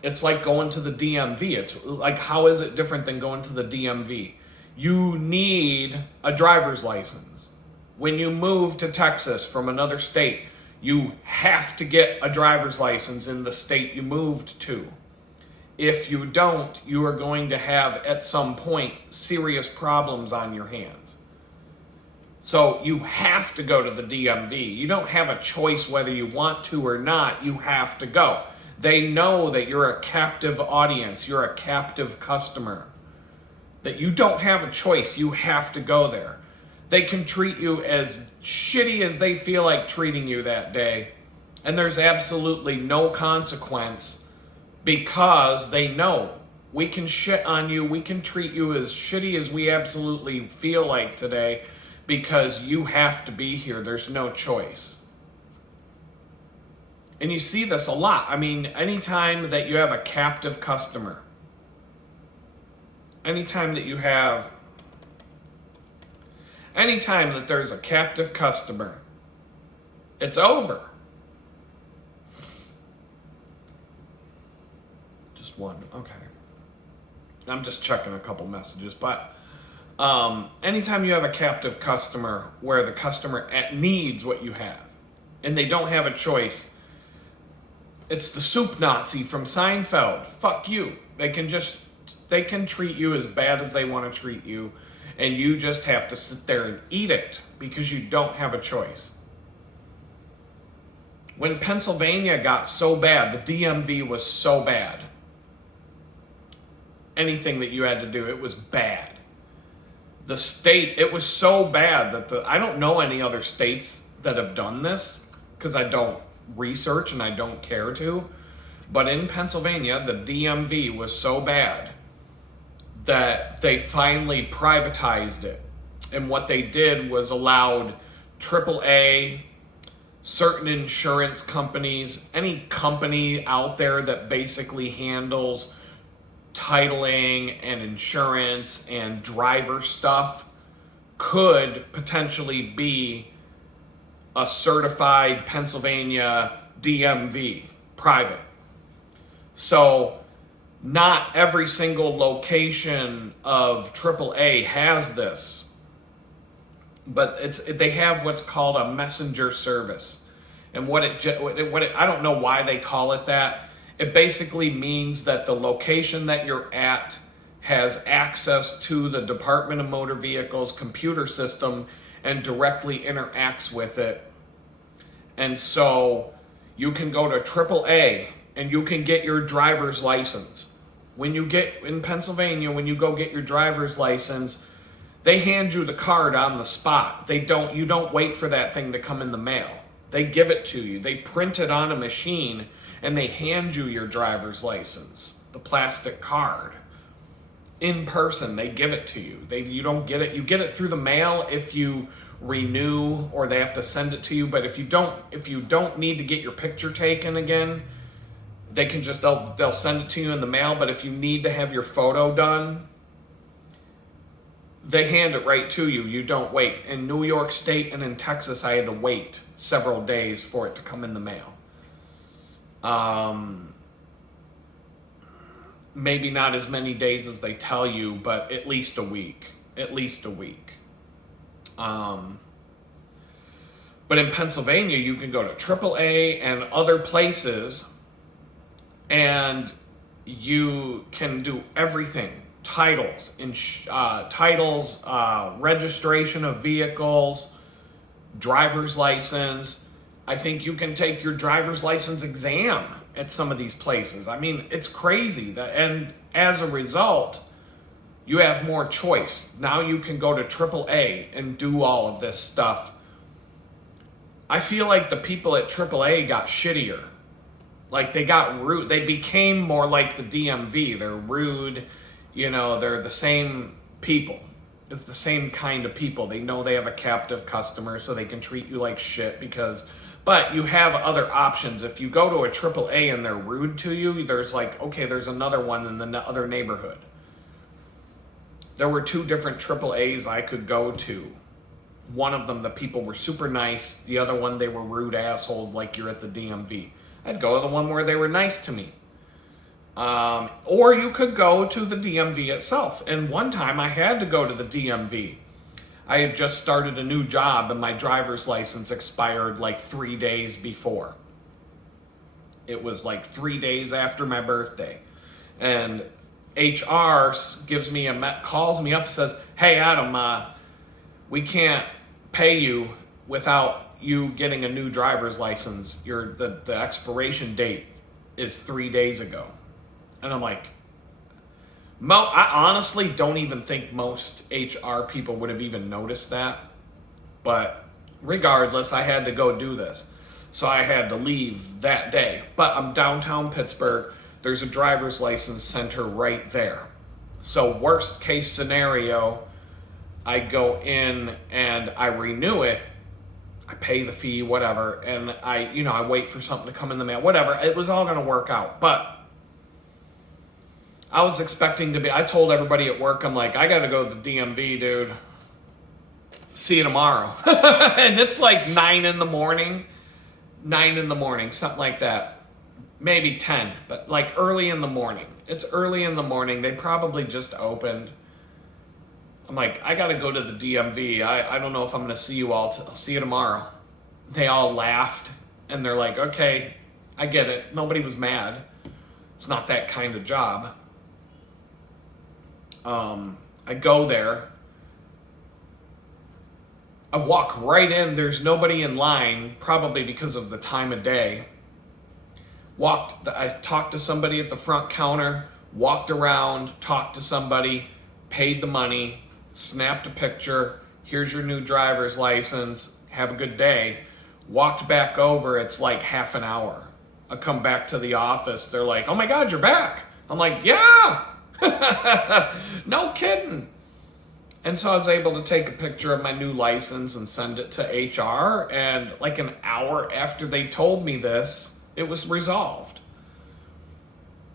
It's like going to the DMV. It's like, how is it different than going to the DMV? You need a driver's license. When you move to Texas from another state, you have to get a driver's license in the state you moved to. If you don't, you are going to have, at some point, serious problems on your hands. So you have to go to the DMV. You don't have a choice whether you want to or not. You have to go. They know that you're a captive audience. You're a captive customer. That you don't have a choice. You have to go there. They can treat you as shitty as they feel like treating you that day. And there's absolutely no consequence because they know we can shit on you. We can treat you as shitty as we absolutely feel like today because you have to be here. There's no choice. And you see this a lot. I mean, anytime that you have a captive customer, anytime that there's a captive customer, it's over. Just one, okay. I'm just checking a couple messages, but anytime you have a captive customer where the customer needs what you have and they don't have a choice, it's the soup Nazi from Seinfeld. Fuck you. They can treat you as bad as they want to treat you, and you just have to sit there and eat it because you don't have a choice. When Pennsylvania got so bad, the DMV was so bad. Anything that you had to do, it was bad. The state, it was so bad that I don't know any other states that have done this because I don't research and I don't care to. But in Pennsylvania, the DMV was so bad that they finally privatized it. And what they did was allowed AAA, certain insurance companies, any company out there that basically handles titling and insurance and driver stuff could potentially be a certified Pennsylvania DMV, private. So not every single location of AAA has this, but they have what's called a messenger service. And what it I don't know why they call it that. It basically means that the location that you're at has access to the Department of Motor Vehicles computer system and directly interacts with it. And so you can go to AAA and you can get your driver's license. When you get in Pennsylvania, when you go get your driver's license, they hand you the card on the spot. You don't wait for that thing to come in the mail. They give it to you. They print it on a machine and they hand you your driver's license, the plastic card. In person, they give it to you. You don't get it. You get it through the mail if you renew, or they have to send it to you. But if you don't need to get your picture taken again, they can they'll send it to you in the mail. But if you need to have your photo done, they hand it right to you. You don't wait. In New York State and in Texas, I had to wait several days for it to come in the mail. Maybe not as many days as they tell you, but at least a week. But in Pennsylvania, you can go to AAA and other places, and you can do everything. Titles, registration of vehicles, driver's license. I think you can take your driver's license exam at some of these places. I mean, it's crazy. And as a result, you have more choice. Now you can go to AAA and do all of this stuff. I feel like the people at AAA got shittier. Like they got rude. They became more like the DMV. They're rude. They're the same people. It's the same kind of people. They know they have a captive customer, so they can treat you like shit but you have other options. If you go to a AAA and they're rude to you, there's there's another one in the other neighborhood. There were 2 different AAAs I could go to. One of them, the people were super nice. The other one, they were rude assholes like you're at the DMV. I'd go to the one where they were nice to me. Or you could go to the DMV itself. And one time I had to go to the DMV. I had just started a new job and my driver's license expired like 3 days before. It was like 3 days after my birthday. And HR gives me calls me up, says, "Hey Adam, we can't pay you without you getting a new driver's license. The expiration date is 3 days ago." And I'm like, I honestly don't even think most HR people would have even noticed that. But regardless, I had to go do this. So I had to leave that day. But I'm downtown Pittsburgh. There's a driver's license center right there. So worst case scenario, I go in and I renew it. I pay the fee, whatever, and I wait for something to come in the mail, whatever. It was all going to work out. But I was expecting I told everybody at work, I'm like, I got to go to the DMV, dude. See you tomorrow. And it's like 9 in the morning, something like that. Maybe 10, but like early in the morning. It's early in the morning. They probably just opened. I'm like, I got to go to the DMV. I don't know if I'm going to see you all. I'll see you tomorrow. They all laughed and they're like, okay, I get it. Nobody was mad. It's not that kind of job. I go there. I walk right in. There's nobody in line, probably because of the time of day. I talked to somebody at the front counter, walked around, talked to somebody, paid the money, snapped a picture. Here's your new driver's license. Have a good day. Walked back over. It's like half an hour. I come back to the office. They're like, "Oh my God, you're back." I'm like, "Yeah." No kidding. And so I was able to take a picture of my new license and send it to HR. And like an hour after they told me this, it was resolved.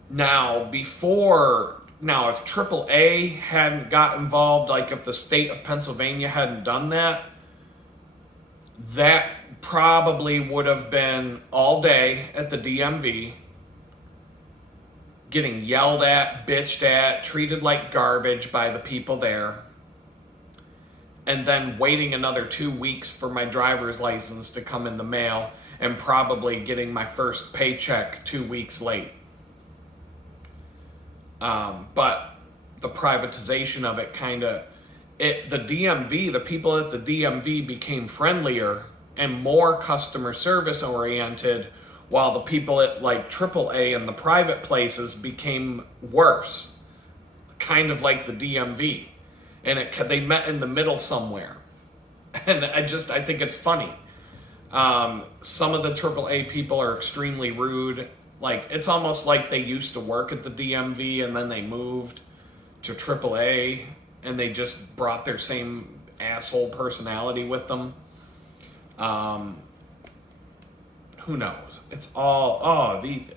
Now, if AAA hadn't got involved, like if the state of Pennsylvania hadn't done that, that probably would have been all day at the DMV, getting yelled at, bitched at, treated like garbage by the people there, and then waiting another 2 weeks for my driver's license to come in the mail, and probably getting my first paycheck 2 weeks late. But the privatization of it the people at the DMV became friendlier and more customer service oriented, while the people at like AAA and the private places became worse, kind of like the DMV. And they met in the middle somewhere. And I think it's funny. Some of the AAA people are extremely rude. Like, it's almost like they used to work at the DMV and then they moved to AAA and they just brought their same asshole personality with them. Who knows? It's all,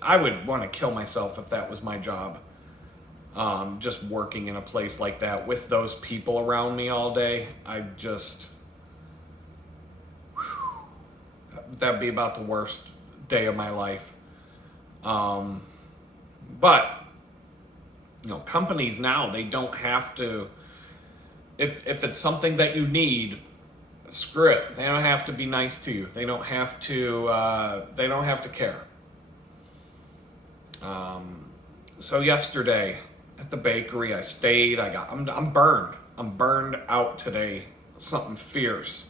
I would want to kill myself if that was my job. Just working in a place like that with those people around me all day. That'd be about the worst day of my life. But, companies now, they don't have to, if it's something that you need, screw it. They don't have to be nice to you. They don't have to care. So yesterday at the bakery, I stayed. I'm burned. I'm burned out today. Something fierce.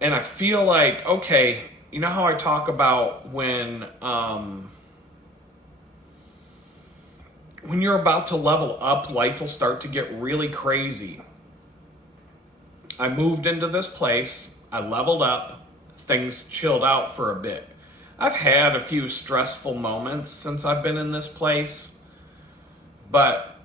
And I feel like, okay, you know how I talk about when you're about to level up, life will start to get really crazy. I moved into this place, I leveled up, things chilled out for a bit. I've had a few stressful moments since I've been in this place, but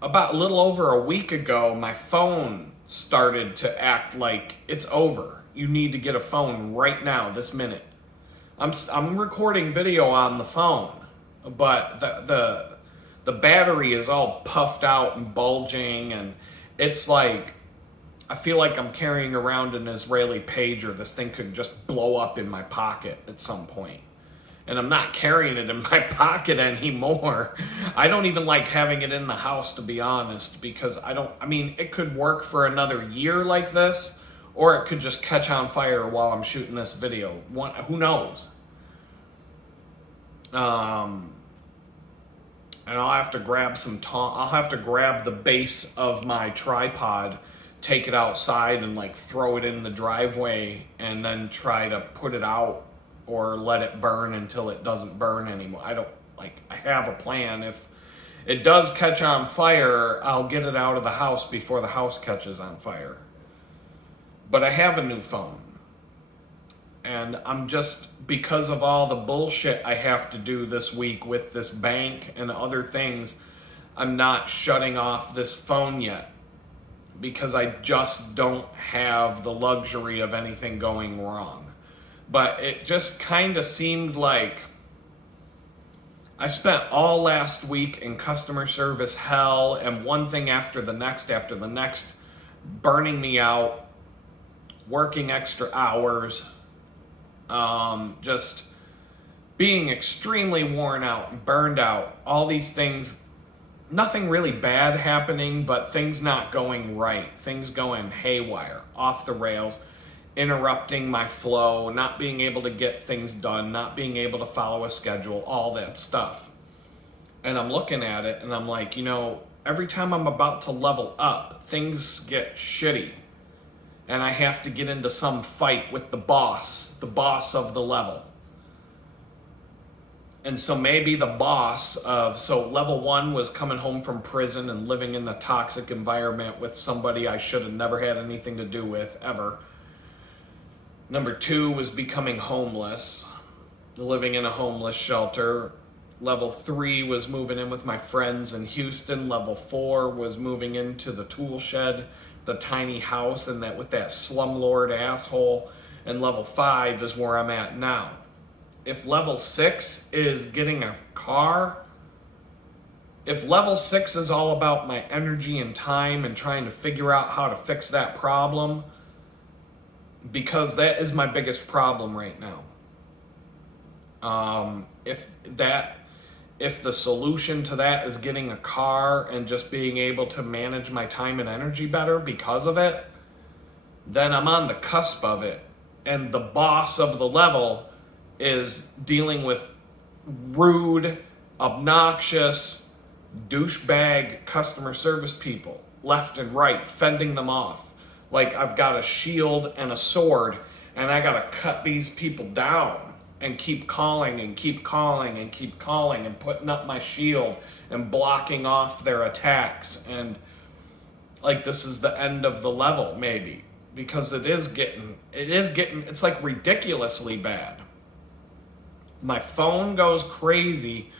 about a little over a week ago, my phone started to act like it's over. You need to get a phone right now, this minute. I'm recording video on the phone, but the battery is all puffed out and bulging, and it's like, I feel like I'm carrying around an Israeli pager. This thing could just blow up in my pocket at some point. and I'm not carrying it in my pocket anymore. I don't even like having it in the house, to be honest, because I mean, it could work for another year like this, or it could just catch on fire while I'm shooting this video. Who knows? And I'll have to grab I'll have to grab the base of my tripod, take it outside and like throw it in the driveway and then try to put it out or let it burn until it doesn't burn anymore. I have a plan. If it does catch on fire, I'll get it out of the house before the house catches on fire. But I have a new phone. And I'm just, because of all the bullshit I have to do this week with this bank and other things, I'm not shutting off this phone yet. Because I just don't have the luxury of anything going wrong. But it just kind of seemed like I spent all last week in customer service hell and one thing after the next, burning me out, working extra hours, just being extremely worn out and burned out. All these things, nothing really bad happening, but things not going right. Things going haywire, off the rails, interrupting my flow, not being able to get things done, not being able to follow a schedule, all that stuff. And I'm looking at it and I'm like, every time I'm about to level up, things get shitty. And I have to get into some fight with the boss of the level. And so maybe the boss so level 1 was coming home from prison and living in a toxic environment with somebody I should have never had anything to do with, ever. Number 2 was becoming homeless, living in a homeless shelter. Level 3 was moving in with my friends in Houston. Level 4 was moving into the tool shed, the tiny house, and that with that slumlord asshole. And level 5 is where I'm at now. If level 6 is getting a car, if level 6 is all about my energy and time and trying to figure out how to fix that problem, because that is my biggest problem right now. If the solution to that is getting a car and just being able to manage my time and energy better because of it, then I'm on the cusp of it. And the boss of the level is dealing with rude, obnoxious, douchebag customer service people left and right, fending them off. Like I've got a shield and a sword and I gotta cut these people down and keep calling and keep calling and keep calling and putting up my shield and blocking off their attacks. And like this is the end of the level maybe, because it's like ridiculously bad. My phone goes crazy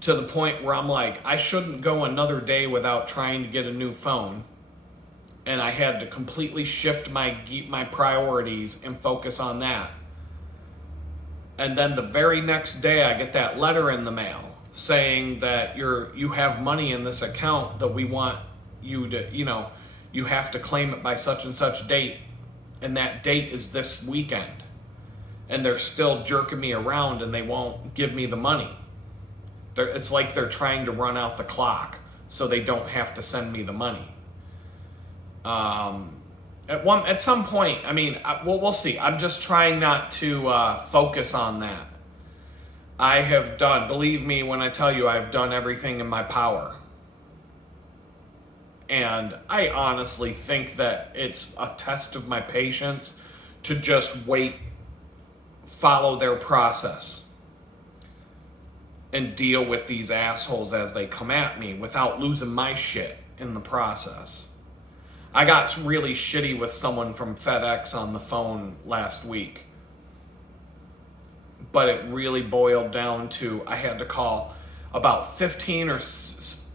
to the point where I'm like, I shouldn't go another day without trying to get a new phone. And I had to completely shift my priorities and focus on that. And then the very next day I get that letter in the mail saying that you have money in this account that we want you to, you have to claim it by such and such date. And that date is this weekend. And they're still jerking me around and they won't give me the money. It's like they're trying to run out the clock so they don't have to send me the money. At some point, we'll see. I'm just trying not to focus on that. I have done, believe me when I tell you, I've done everything in my power. And I honestly think that it's a test of my patience to just wait, follow their process, and deal with these assholes as they come at me without losing my shit in the process. I got really shitty with someone from FedEx on the phone last week. But it really boiled down to I had to call about 15 or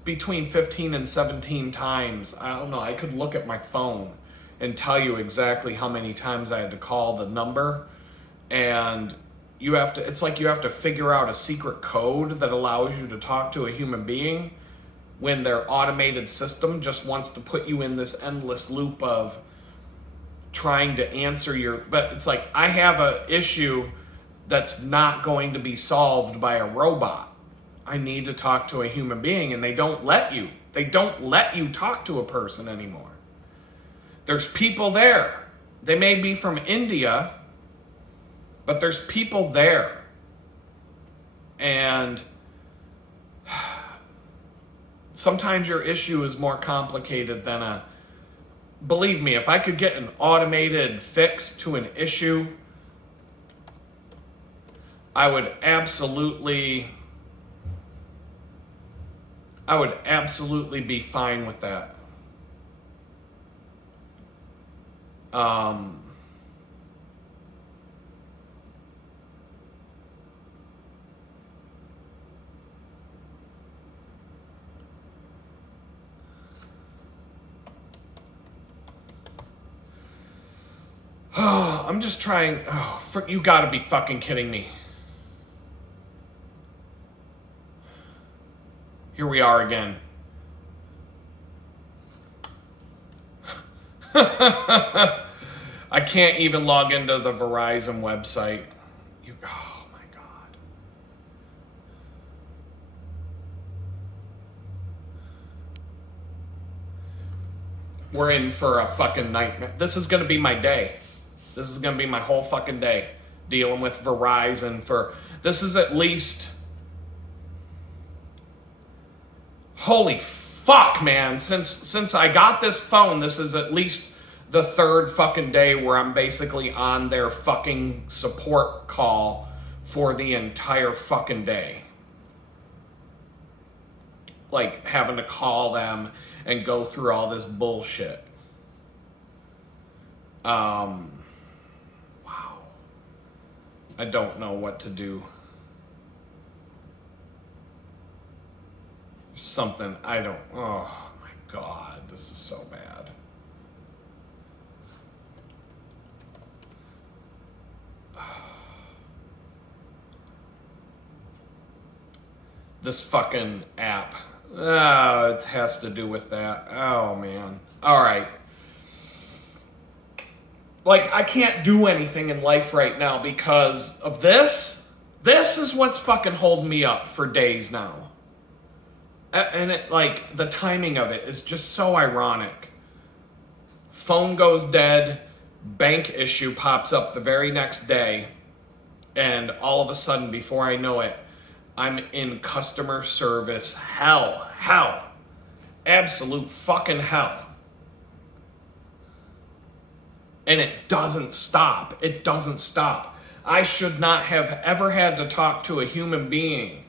between 15 and 17 times. I don't know, I could look at my phone and tell you exactly how many times I had to call the number. And it's like you have to figure out a secret code that allows you to talk to a human being when their automated system just wants to put you in this endless loop of trying to answer but it's like I have a issue that's not going to be solved by a robot. I need to talk to a human being, and they don't let you. They don't let you talk to a person anymore. There's people there. They may be from India, but there's people there. And sometimes your issue is more complicated than a... Believe me, if I could get an automated fix to an issue, I would absolutely be fine with that. I'm just trying... you gotta be fucking kidding me. Here we are again. I can't even log into the Verizon website. Oh my God. We're in for a fucking nightmare. This is gonna be my day. This is gonna be my whole fucking day. Dealing with Verizon for... This is at least... Holy fuck, man. Since I got this phone, this is at least the third fucking day where I'm basically on their fucking support call for the entire fucking day. Like, having to call them and go through all this bullshit. Wow. I don't know what to do. Something I don't... Oh my God, this is so bad. This fucking app. It has to do with that. Oh man. Alright. Like, I can't do anything in life right now because of this. This is what's fucking holding me up for days now. And it, like, the timing of it is just so ironic. Phone goes dead, bank issue pops up the very next day, and all of a sudden, before I know it, I'm in customer service hell. Absolute fucking hell. And it doesn't stop. It doesn't stop. I should not have ever had to talk to a human being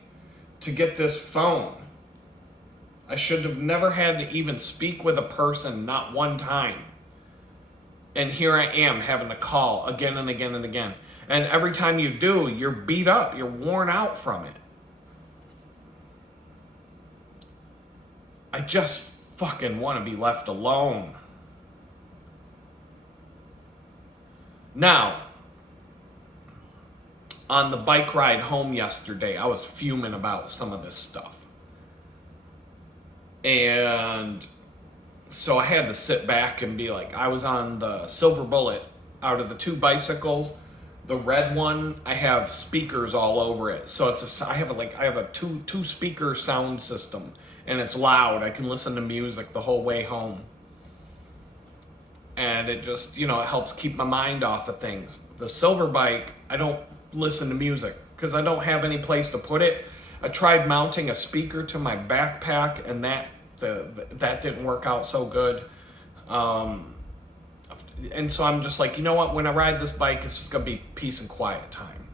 to get this phone. I should have never had to even speak with a person, not one time. And here I am having to call again and again and again. And every time you do, you're beat up. You're worn out from it. I just fucking want to be left alone. Now, on the bike ride home yesterday, I was fuming about some of this stuff. And so I had to sit back and be like, I was on the Silver Bullet. Out of the two bicycles, the red one, I have speakers all over it. So I have a two speaker sound system, and it's loud. I can listen to music the whole way home. And it just, it helps keep my mind off of things. The Silver bike, I don't listen to music because I don't have any place to put it. I tried mounting a speaker to my backpack, and that didn't work out so good. And so I'm just like, you know what? When I ride this bike, it's just going to be peace and quiet time.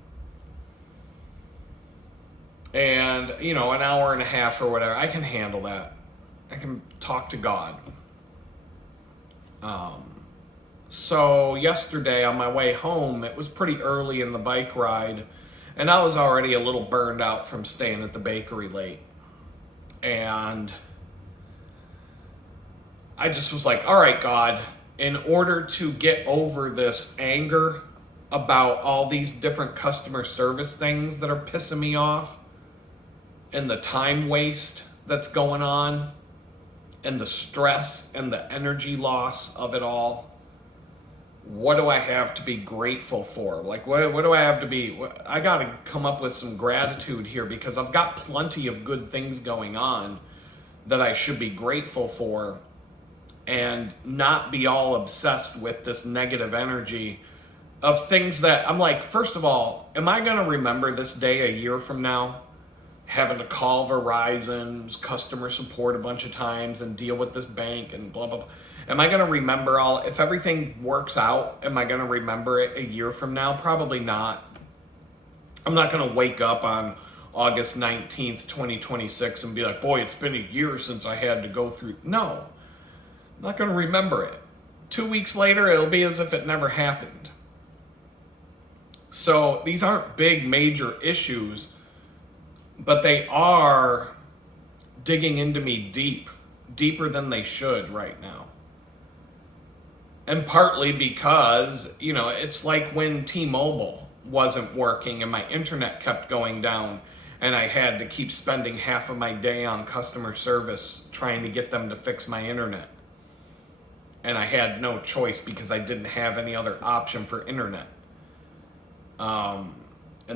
And, an hour and a half or whatever, I can handle that. I can talk to God. So yesterday on my way home, it was pretty early in the bike ride, and I was already a little burned out from staying at the bakery late. And I just was like, all right, God, in order to get over this anger about all these different customer service things that are pissing me off, and the time waste that's going on, and the stress and the energy loss of it all, what do I have to be grateful for? Like, what do I have to be? I got to come up with some gratitude here because I've got plenty of good things going on that I should be grateful for and not be all obsessed with this negative energy of things that I'm like, first of all, am I going to remember this day a year from now? Having to call Verizon's customer support a bunch of times and deal with this bank and blah, blah, blah. Am I going to remember if everything works out, am I going to remember it a year from now? Probably not. I'm not going to wake up on August 19th, 2026 and be like, boy, it's been a year since I had to go through. No, I'm not going to remember it. 2 weeks later, it'll be as if it never happened. So these aren't big, major issues, but they are digging into me deeper than they should right now. And partly because, it's like when T-Mobile wasn't working and my internet kept going down and I had to keep spending half of my day on customer service trying to get them to fix my internet. And I had no choice because I didn't have any other option for internet. And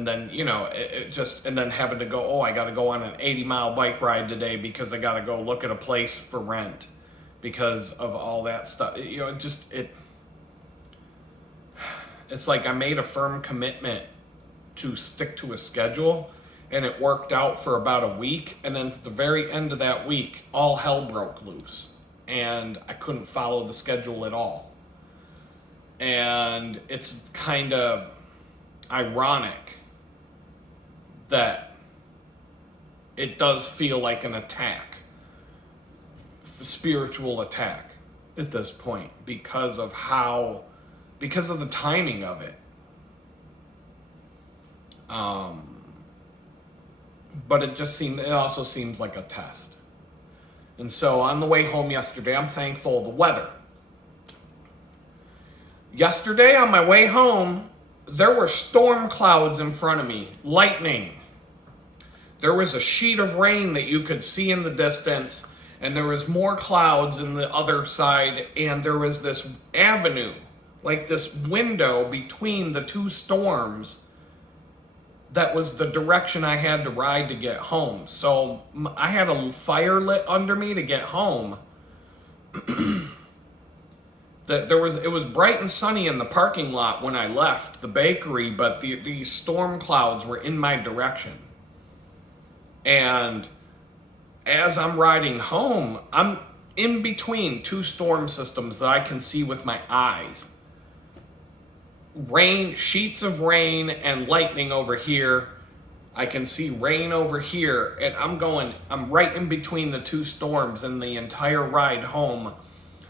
then, and then having to go, I got to go on an 80-mile bike ride today because I got to go look at a place for rent because of all that stuff. It's like I made a firm commitment to stick to a schedule, and it worked out for about a week. And then at the very end of that week, all hell broke loose and I couldn't follow the schedule at all. And it's kind of ironic that it does feel like an attack, spiritual attack at this point because of the timing of it. But it also seems like a test. And so on the way home yesterday, I'm thankful for the weather. Yesterday on my way home, there were storm clouds in front of me, lightning. There was a sheet of rain that you could see in the distance, and there was more clouds in the other side, and there was this avenue, like this window between the two storms that was the direction I had to ride to get home. So I had a fire lit under me to get home. It was bright and sunny in the parking lot when I left the bakery, but these storm clouds were in my direction. And as I'm riding home, I'm in between two storm systems that I can see with my eyes. Rain, sheets of rain and lightning over here. I can see rain over here, and I'm right in between the two storms, and the entire ride home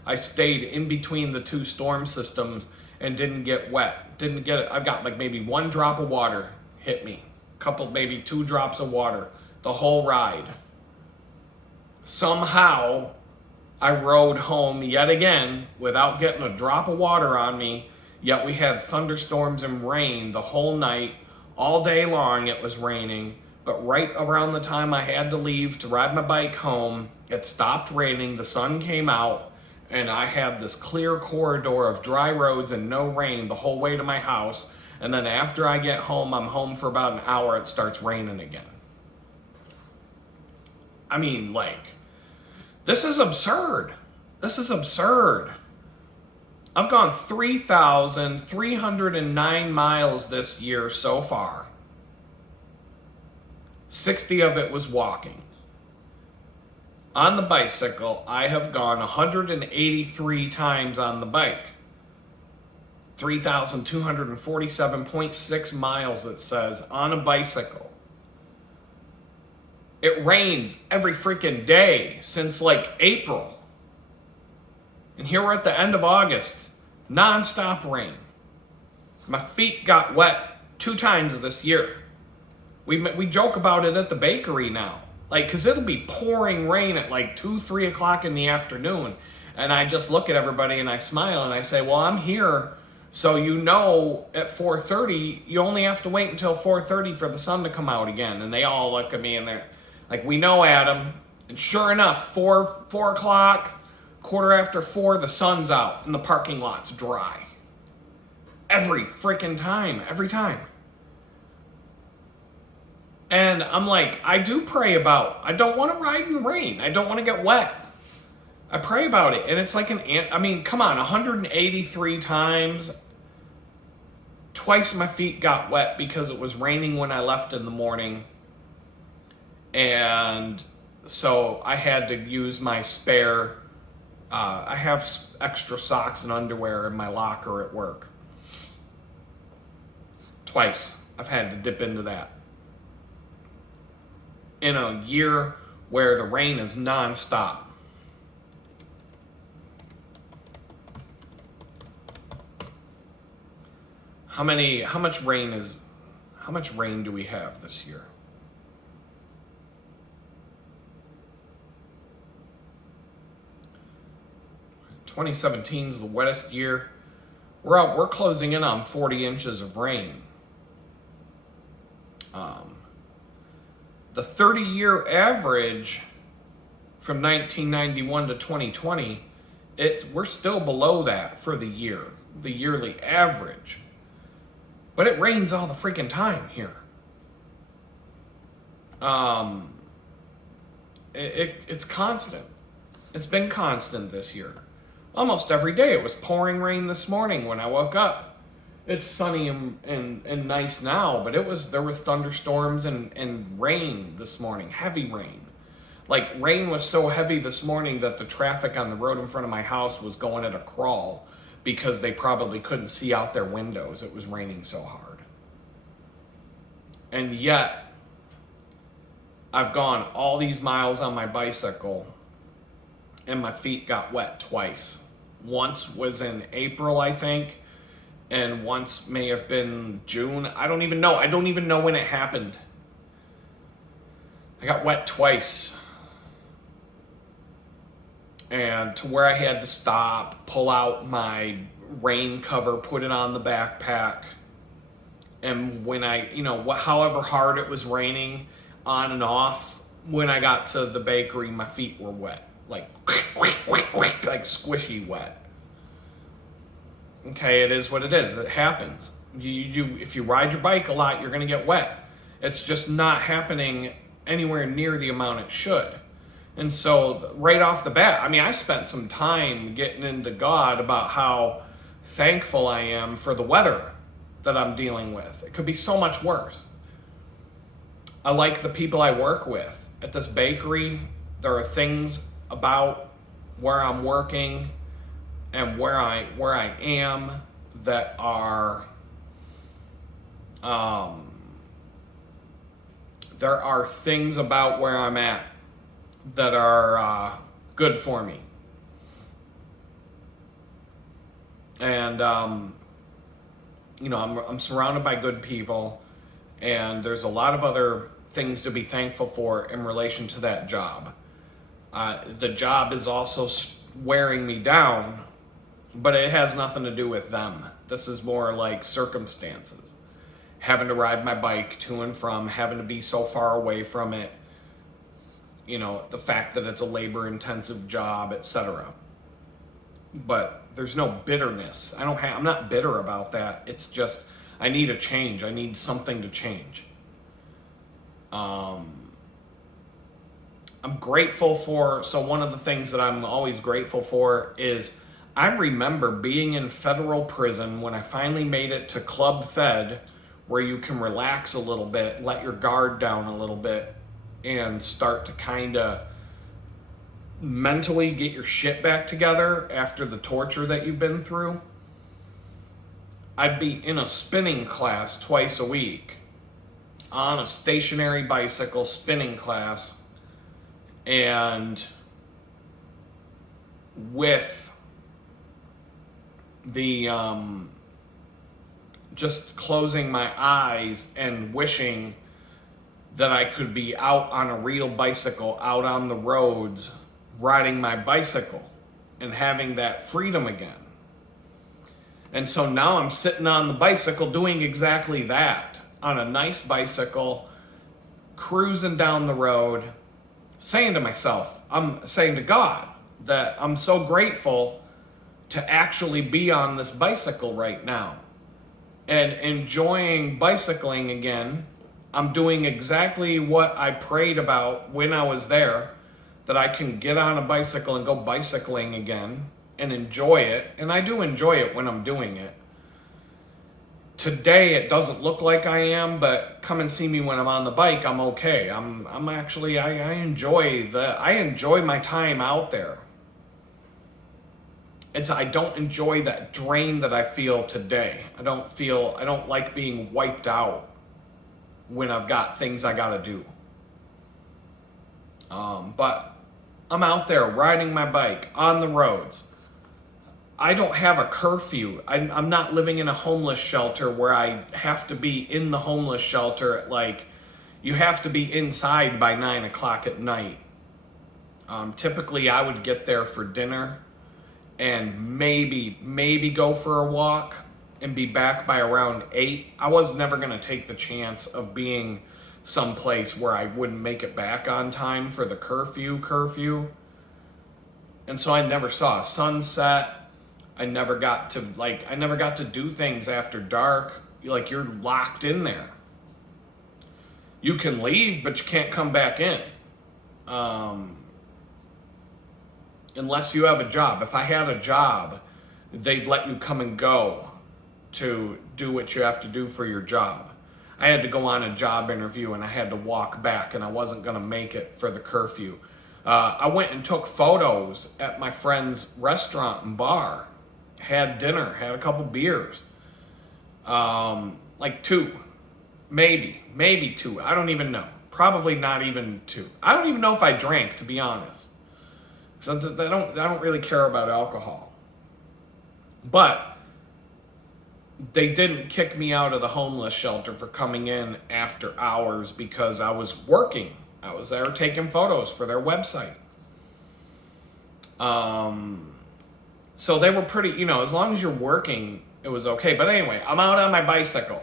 I stayed in between the two storm systems and didn't get wet. I got like maybe one drop of water hit me. Maybe 2 drops of water the whole ride. Somehow I rode home yet again without getting a drop of water on me, yet we had thunderstorms and rain the whole night. All day long it was raining, but right around the time I had to leave to ride my bike home, it stopped raining, the sun came out, and I had this clear corridor of dry roads and no rain the whole way to my house. And then after I get home, I'm home for about an hour, it starts raining again. I mean, this is absurd. This is absurd. I've gone 3,309 miles this year so far. 60 of it was walking. On the bicycle, I have gone 183 times on the bike. 3,247.6 miles, it says, on a bicycle. It rains every freaking day since April. And here we're at the end of August. Non-stop rain. My feet got wet 2 times this year. We joke about it at the bakery now. Because it'll be pouring rain at 2, 3 o'clock in the afternoon. And I just look at everybody and I smile and I say, well, I'm here. So at 4:30, you only have to wait until 4:30 for the sun to come out again. And they all look at me and they're like, we know, Adam. And sure enough, 4 o'clock, 4:15, the sun's out and the parking lot's dry. every freaking time, every time. And I'm like, I do pray about, I don't want to ride in the rain. I don't want to get wet. I pray about it. And it's like come on, 183 times. Twice my feet got wet because it was raining when I left in the morning. And so I had to use my spare, I have extra socks and underwear in my locker at work. Twice I've had to dip into that. In a year where the rain is nonstop. How much rain do we have this year? (2017) is the wettest year. We're closing in on 40 inches of rain. The 30-year average from 1991 to 2020, we're still below that for the year, the yearly average. But it rains all the freaking time here. It's constant. It's been constant this year. Almost every day. It was pouring rain this morning when I woke up. It's sunny and nice now, but there was thunderstorms and rain this morning, heavy rain. Like, rain was so heavy this morning that the traffic on the road in front of my house was going at a crawl because they probably couldn't see out their windows. It was raining so hard. And yet, I've gone all these miles on my bicycle and my feet got wet twice. Once was in April, I think, and once may have been June. I don't even know. I don't even know when it happened. I got wet twice. And to where I had to stop, pull out my rain cover, put it on the backpack. And when however hard it was raining, on and off, when I got to the bakery, my feet were wet. Like squishy wet. Okay, it is what it is. It happens. If you ride your bike a lot, you're going to get wet. It's just not happening anywhere near the amount it should. And so right off the bat, I spent some time getting into God about how thankful I am for the weather that I'm dealing with. It could be so much worse. I like the people I work with. At this bakery, there are things about where I'm working and where I am that are there are things about where I'm at that are good for me. And I'm surrounded by good people, and there's a lot of other things to be thankful for in relation to that job. The job is also wearing me down, but it has nothing to do with them. This is more like circumstances. Having to ride my bike to and from, having to be so far away from it, the fact that it's a labor-intensive job, etc. But there's no bitterness. I'm not bitter about that. It's just, I need a change. I need something to change. I'm grateful so one of the things that I'm always grateful for is I remember being in federal prison when I finally made it to Club Fed, where you can relax a little bit, let your guard down a little bit, and start to kind of mentally get your shit back together after the torture that you've been through. I'd be in a spinning class twice a week, on a stationary bicycle spinning class, and with the just closing my eyes and wishing that I could be out on a real bicycle, out on the roads, riding my bicycle and having that freedom again. And so now I'm sitting on the bicycle doing exactly that, on a nice bicycle, cruising down the road, saying to myself, I'm saying to God that I'm so grateful to actually be on this bicycle right now. and enjoying bicycling again. I'm doing exactly what I prayed about when I was there, that I can get on a bicycle and go bicycling again and enjoy it. And I do enjoy it when I'm doing it. Today it doesn't look like I am, but come and see me when I'm on the bike. I'm okay. I'm actually I enjoy my time out there. I don't enjoy that drain that I feel today. I don't like being wiped out when I've got things I gotta do. But I'm out there riding my bike on the roads. I don't have a curfew. I'm not living in a homeless shelter where I have to be in the homeless shelter at you have to be inside by 9 o'clock at night. Typically I would get there for dinner and maybe go for a walk and be back by around 8. I was never gonna take the chance of being someplace where I wouldn't make it back on time for the curfew. And so I never saw a sunset. I never got to do things after dark. You're locked in there. You can leave, but you can't come back in. Unless you have a job. If I had a job, they'd let you come and go to do what you have to do for your job. I had to go on a job interview and I had to walk back and I wasn't going to make it for the curfew. I went and took photos at my friend's restaurant and bar. Had dinner, had a couple beers. 2. Maybe 2. I don't even know. Probably not even 2. I don't even know if I drank, to be honest. So I don't really care about alcohol. But they didn't kick me out of the homeless shelter for coming in after hours because I was working. I was there taking photos for their website. So they were pretty, as long as you're working, it was okay. But anyway, I'm out on my bicycle.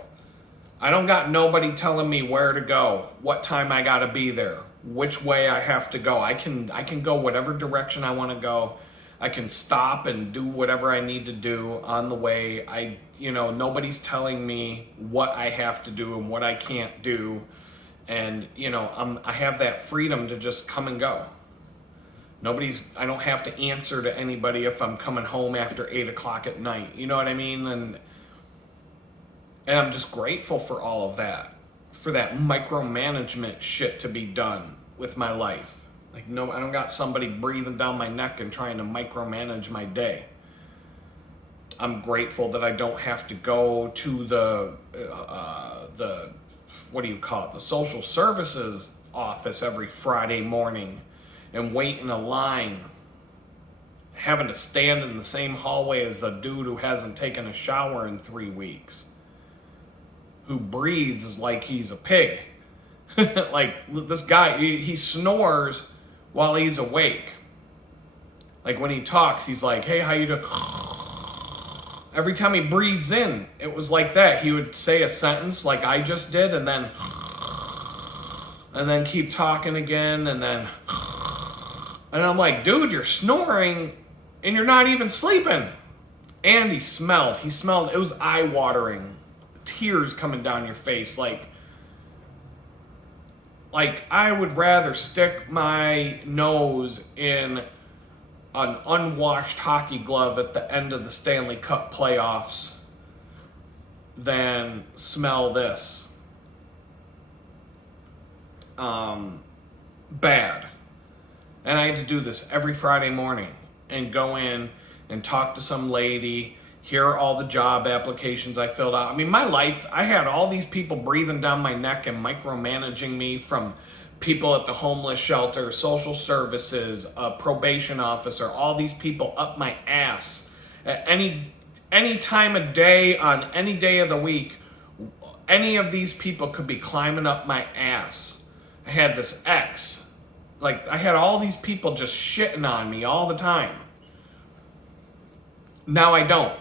I don't got nobody telling me where to go, what time I gotta be there, which way I have to go. I can go whatever direction I want to go. I can stop and do whatever I need to do on the way. Nobody's telling me what I have to do and what I can't do. And, I have that freedom to just come and go. I don't have to answer to anybody if I'm coming home after 8 o'clock at night. You know what I mean? And I'm just grateful for all of that, for that micromanagement shit to be done with my life. No, I don't got somebody breathing down my neck and trying to micromanage my day. I'm grateful that I don't have to go to the the social services office every Friday morning and wait in a line, having to stand in the same hallway as the dude who hasn't taken a shower in 3 weeks, who breathes like he's a pig. This guy, he snores while he's awake. When he talks, he's like, hey, how you doing? Every time he breathes in, it was like that. He would say a sentence like I just did, and then keep talking again, and I'm like, dude, you're snoring, and you're not even sleeping. And he smelled, it was eye-watering. Tears coming down your face, I would rather stick my nose in an unwashed hockey glove at the end of the Stanley Cup playoffs than smell this. Bad. And I had to do this every Friday morning and go in and talk to some lady, hear all the job applications I filled out. I mean, my life, I had all these people breathing down my neck and micromanaging me, from people at the homeless shelter, social services, a probation officer, all these people up my ass. At any time of day, on any day of the week, any of these people could be climbing up my ass. I had this ex. I had all these people just shitting on me all the time. Now I don't.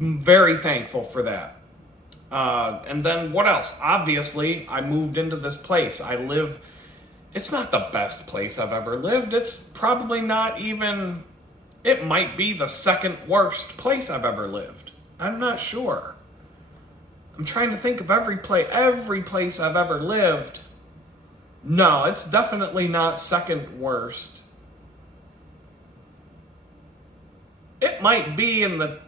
I'm very thankful for that. And then what else? Obviously, I moved into this place. It's not the best place I've ever lived. It's probably not even, it might be the second worst place I've ever lived. I'm not sure. I'm trying to think of every place I've ever lived. No, it's definitely not second worst. It might be in the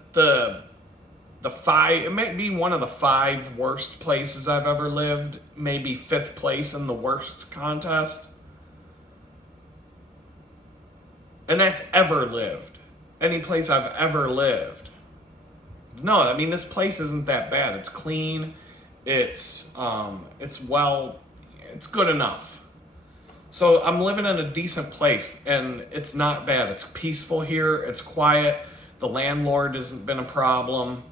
five. It might be one of the 5 worst places I've ever lived. Maybe 5th place in the worst contest. And that's ever lived. Any place I've ever lived. No, I mean, this place isn't that bad. It's clean. It's good enough. So I'm living in a decent place, and it's not bad. It's peaceful here. It's quiet. The landlord hasn't been a problem.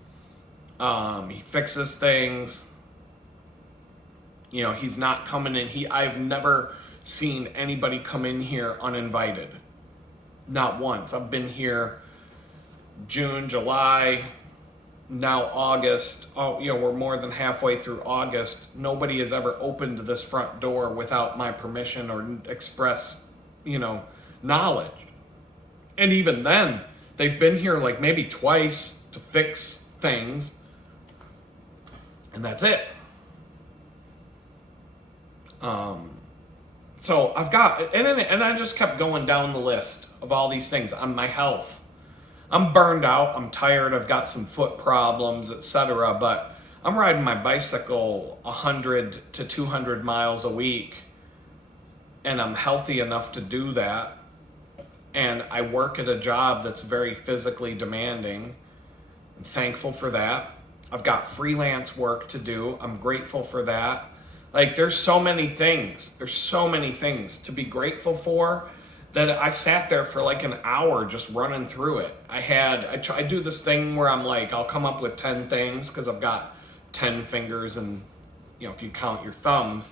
He fixes things. You know, he's not coming in. I've never seen anybody come in here uninvited. Not once. I've been here June, July, now August. Oh, you know, we're more than halfway through August. Nobody has ever opened this front door without my permission or express, knowledge. And even then, they've been here like maybe twice to fix things. And that's it. So I've got, and I just kept going down the list of all these things. On my health, I'm burned out, I'm tired, I've got some foot problems, etc. But I'm riding my bicycle 100 to 200 miles a week, and I'm healthy enough to do that. And I work at a job that's very physically demanding. I'm thankful for that. I've got freelance work to do. I'm grateful for that. Like, there's so many things. There's so many things to be grateful for that I sat there for like an hour just running through it. I do this thing where I'm like, I'll come up with 10 things because I've got 10 fingers, and if you count your thumbs.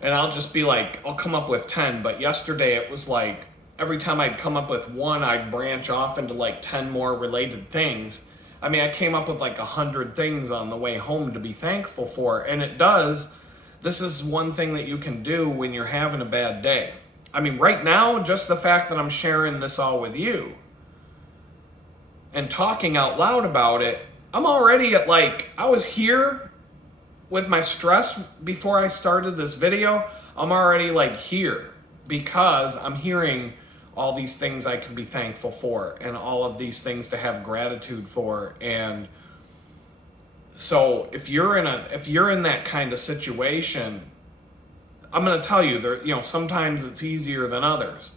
And I'll just be like, I'll come up with 10. But yesterday it was like, every time I'd come up with one, I'd branch off into like 10 more related things. I mean, I came up with like 100 things on the way home to be thankful for. And this is one thing that you can do when you're having a bad day. I mean, right now, just the fact that I'm sharing this all with you and talking out loud about it, I'm already at I was here with my stress before I started this video. I'm already here because I'm hearing all these things I can be thankful for, and all of these things to have gratitude for. And so if you're in that kind of situation, I'm going to tell you, sometimes it's easier than others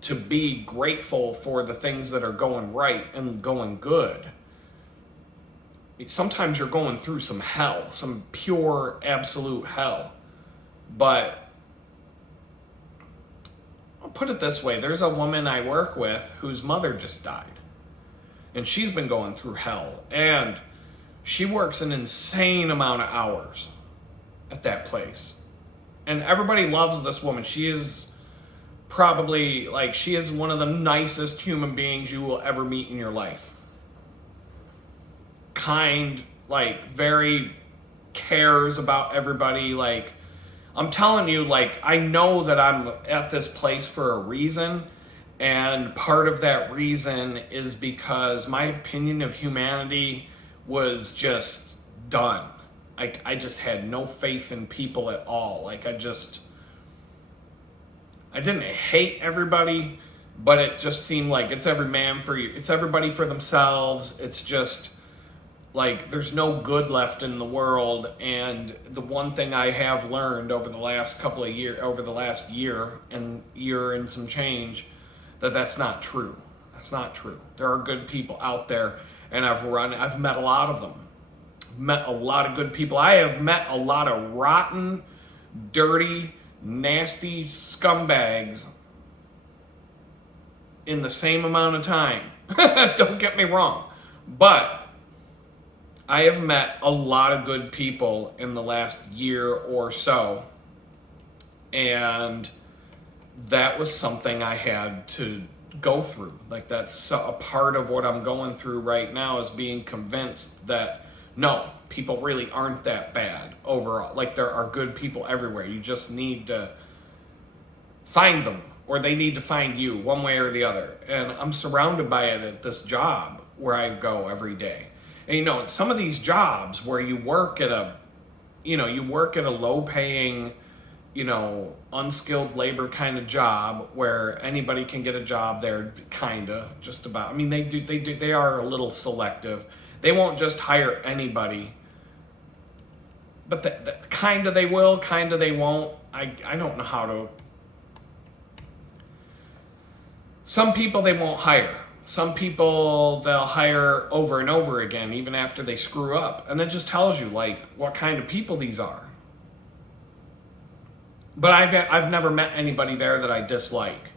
to be grateful for the things that are going right and going good. Sometimes you're going through some hell, some pure, absolute hell. But I'll put it this way. There's a woman I work with whose mother just died. And she's been going through hell. And she works an insane amount of hours at that place. And everybody loves this woman. She is probably, she is one of the nicest human beings you will ever meet in your life. Kind, very cares about everybody. I'm telling you, I know that I'm at this place for a reason. And part of that reason is because my opinion of humanity was just done. I just had no faith in people at all. I didn't hate everybody, but it just seemed like it's every man for you. It's everybody for themselves. It's just there's no good left in the world. And the one thing I have learned over the last couple of years, over the last year and some change, that's not true. That's not true. There are good people out there, and I've met a lot of them. Met a lot of good people. I have met a lot of rotten, dirty, nasty scumbags in the same amount of time. Don't get me wrong. But I have met a lot of good people in the last year or so. And that was something I had to go through. That's a part of what I'm going through right now, is being convinced that no, people really aren't that bad overall. There are good people everywhere. You just need to find them, or they need to find you, one way or the other. And I'm surrounded by it at this job, where I go every day. And you know, some of these jobs where you work at a low paying, you know, unskilled labor kind of job where anybody can get a job there, just about. I mean, they are a little selective. They won't just hire anybody, but the they will, they won't. I don't know how to. Some people they won't hire. Some people they'll hire over and over again, even after they screw up. And it just tells you like what kind of people these are. But I've never met anybody there that I dislike.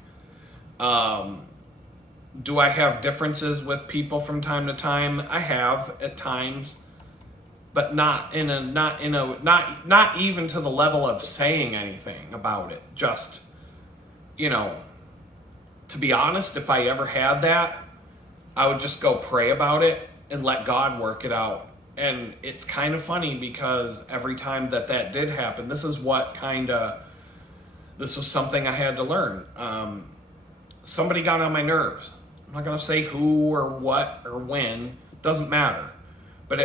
Do I have differences with people from time to time? I have at times, but not even to the level of saying anything about it. Just, you know, to be honest, if I ever had that, I would just go pray about it and let God work it out. And it's kind of funny because every time that did happen, this was something I had to learn. Somebody got on my nerves. I'm not going to say who or what or when, doesn't matter. But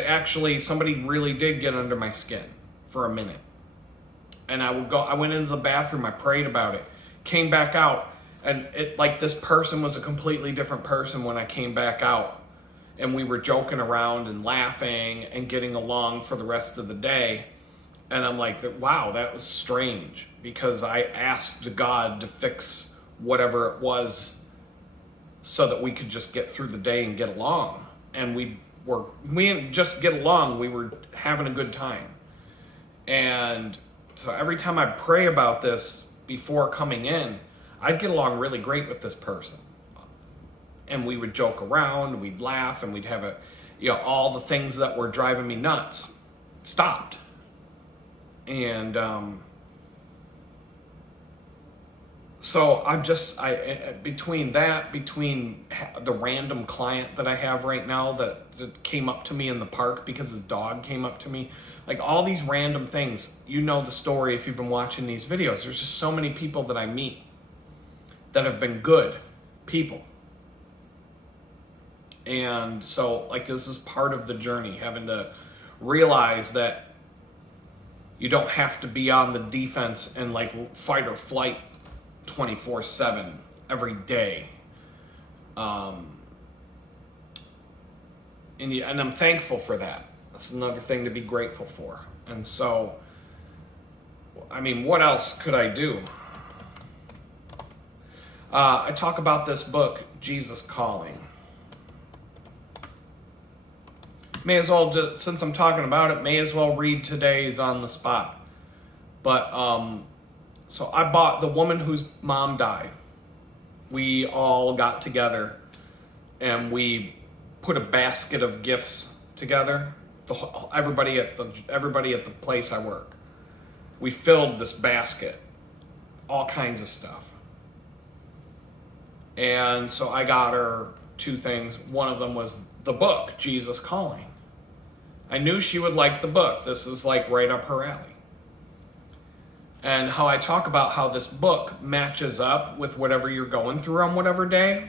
somebody really did get under my skin for a minute. And I went into the bathroom, I prayed about it, came back out, and this person was a completely different person when I came back out. And we were joking around and laughing and getting along for the rest of the day. And I'm like, wow, that was strange, because I asked God to fix whatever it was so that we could just get through the day and get along. And we didn't just get along, we were having a good time. And so every time I pray about this before coming in, I'd get along really great with this person. And we would joke around, we'd laugh, and we'd have all the things that were driving me nuts stopped. And so between the random client that I have right now that came up to me in the park because his dog came up to me, like all these random things, you know the story if you've been watching these videos. There's just so many people that I meet that have been good people. And so this is part of the journey, having to realize that you don't have to be on the defense and fight or flight 24/7 every day. And I'm thankful for that. That's another thing to be grateful for. And so, I mean, what else could I do? I talk about this book, Jesus Calling. May as well, since I'm talking about it, may as well read today's on the spot. But, so I bought the woman whose mom died. We all got together and we put a basket of gifts together. Everybody at the place I work. We filled this basket, all kinds of stuff. And so I got her two things. One of them was the book, Jesus Calling. I knew she would like the book. This is right up her alley. And how I talk about how this book matches up with whatever you're going through on whatever day.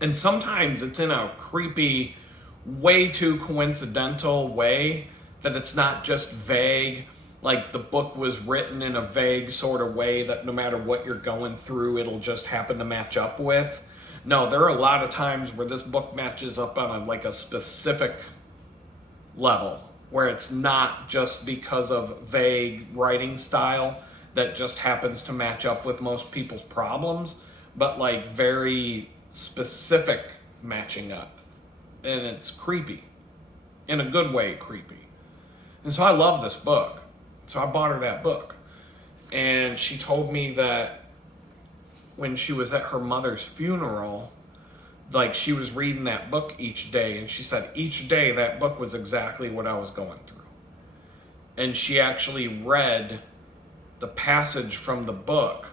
And sometimes it's in a creepy, way too coincidental way that it's not just vague. Like the book was written in a vague sort of way that no matter what you're going through, it'll just happen to match up with. No, there are a lot of times where this book matches up on a specific level, where it's not just because of vague writing style that just happens to match up with most people's problems, but very specific matching up. And it's creepy. In a good way, creepy. And so I love this book. So I bought her that book. And she told me that when she was at her mother's funeral, she was reading that book each day, and she said each day that book was exactly what I was going through. And she actually read the passage from the book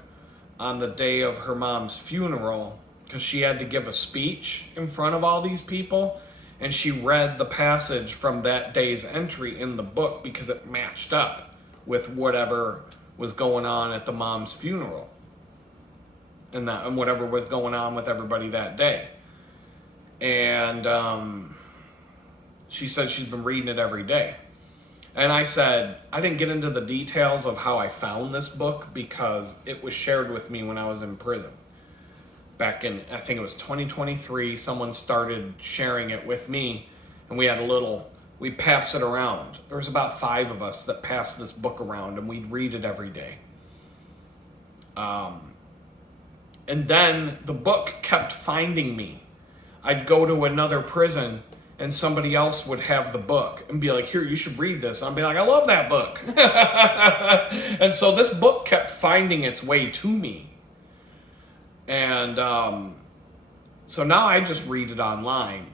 on the day of her mom's funeral, because she had to give a speech in front of all these people, and she read the passage from that day's entry in the book because it matched up with whatever was going on at the mom's funeral and whatever was going on with everybody that day. And she said she's been reading it every day. And I said, I didn't get into the details of how I found this book because it was shared with me when I was in prison. Back in, I think it was 2023, someone started sharing it with me, and we passed it around. There was about 5 of us that passed this book around, and we'd read it every day. And then the book kept finding me. I'd go to another prison, and somebody else would have the book and be like, here, you should read this. And I'd be like, I love that book. And so this book kept finding its way to me. And so now I just read it online.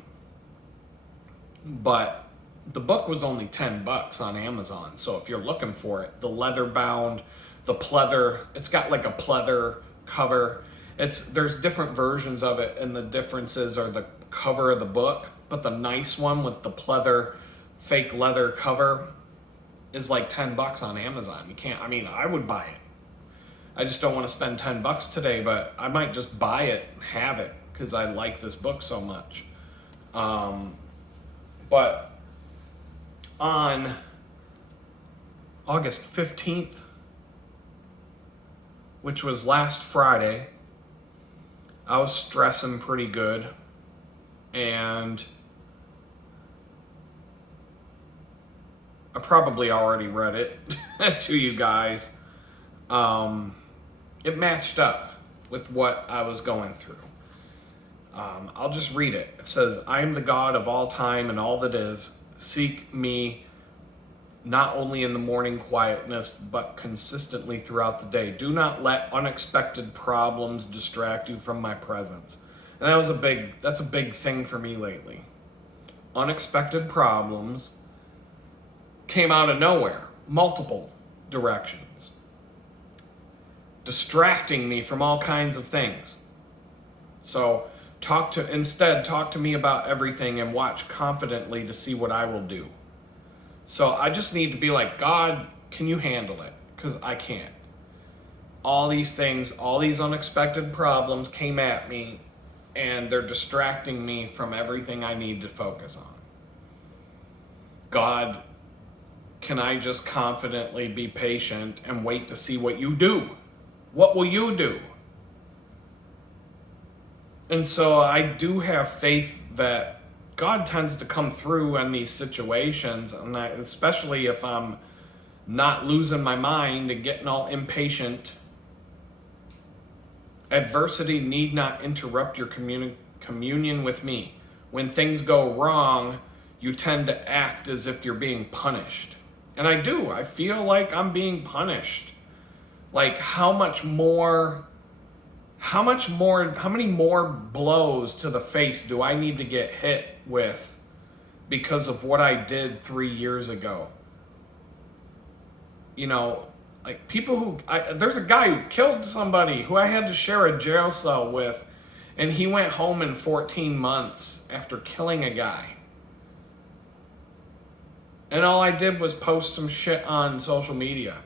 But the book was only $10 on Amazon. So if you're looking for it, the leather bound, the pleather, it's got like a pleather cover. There's different versions of it, and the differences are the cover of the book. But the nice one with the pleather, fake leather cover is like $10 on Amazon. I would buy it. I just don't want to spend $10 today, but I might just buy it and have it because I like this book so much. But on August 15th, which was last Friday, I was stressing pretty good, and I probably already read it to you guys. It matched up with what I was going through. I'll just read it. It says, I am the God of all time and all that is. Seek me not only in the morning quietness, but consistently throughout the day. Do not let unexpected problems distract you from my presence. And that's a big thing for me lately. Unexpected problems came out of nowhere, multiple directions, distracting me from all kinds of things. So talk to me about everything and watch confidently to see what I will do. So I just need to be like, God, can you handle it? Because I can't. All these things, all these unexpected problems came at me, and they're distracting me from everything I need to focus on. God, can I just confidently be patient and wait to see what you do? What will you do? And so I do have faith that God tends to come through in these situations, and especially if I'm not losing my mind and getting all impatient. Adversity need not interrupt your communion with me. When things go wrong, you tend to act as if you're being punished. And I do. I feel like I'm being punished. Like, how many more blows to the face do I need to get hit with because of what I did 3 years ago? You know, like there's a guy who killed somebody who I had to share a jail cell with, and he went home in 14 months after killing a guy. And all I did was post some shit on social media.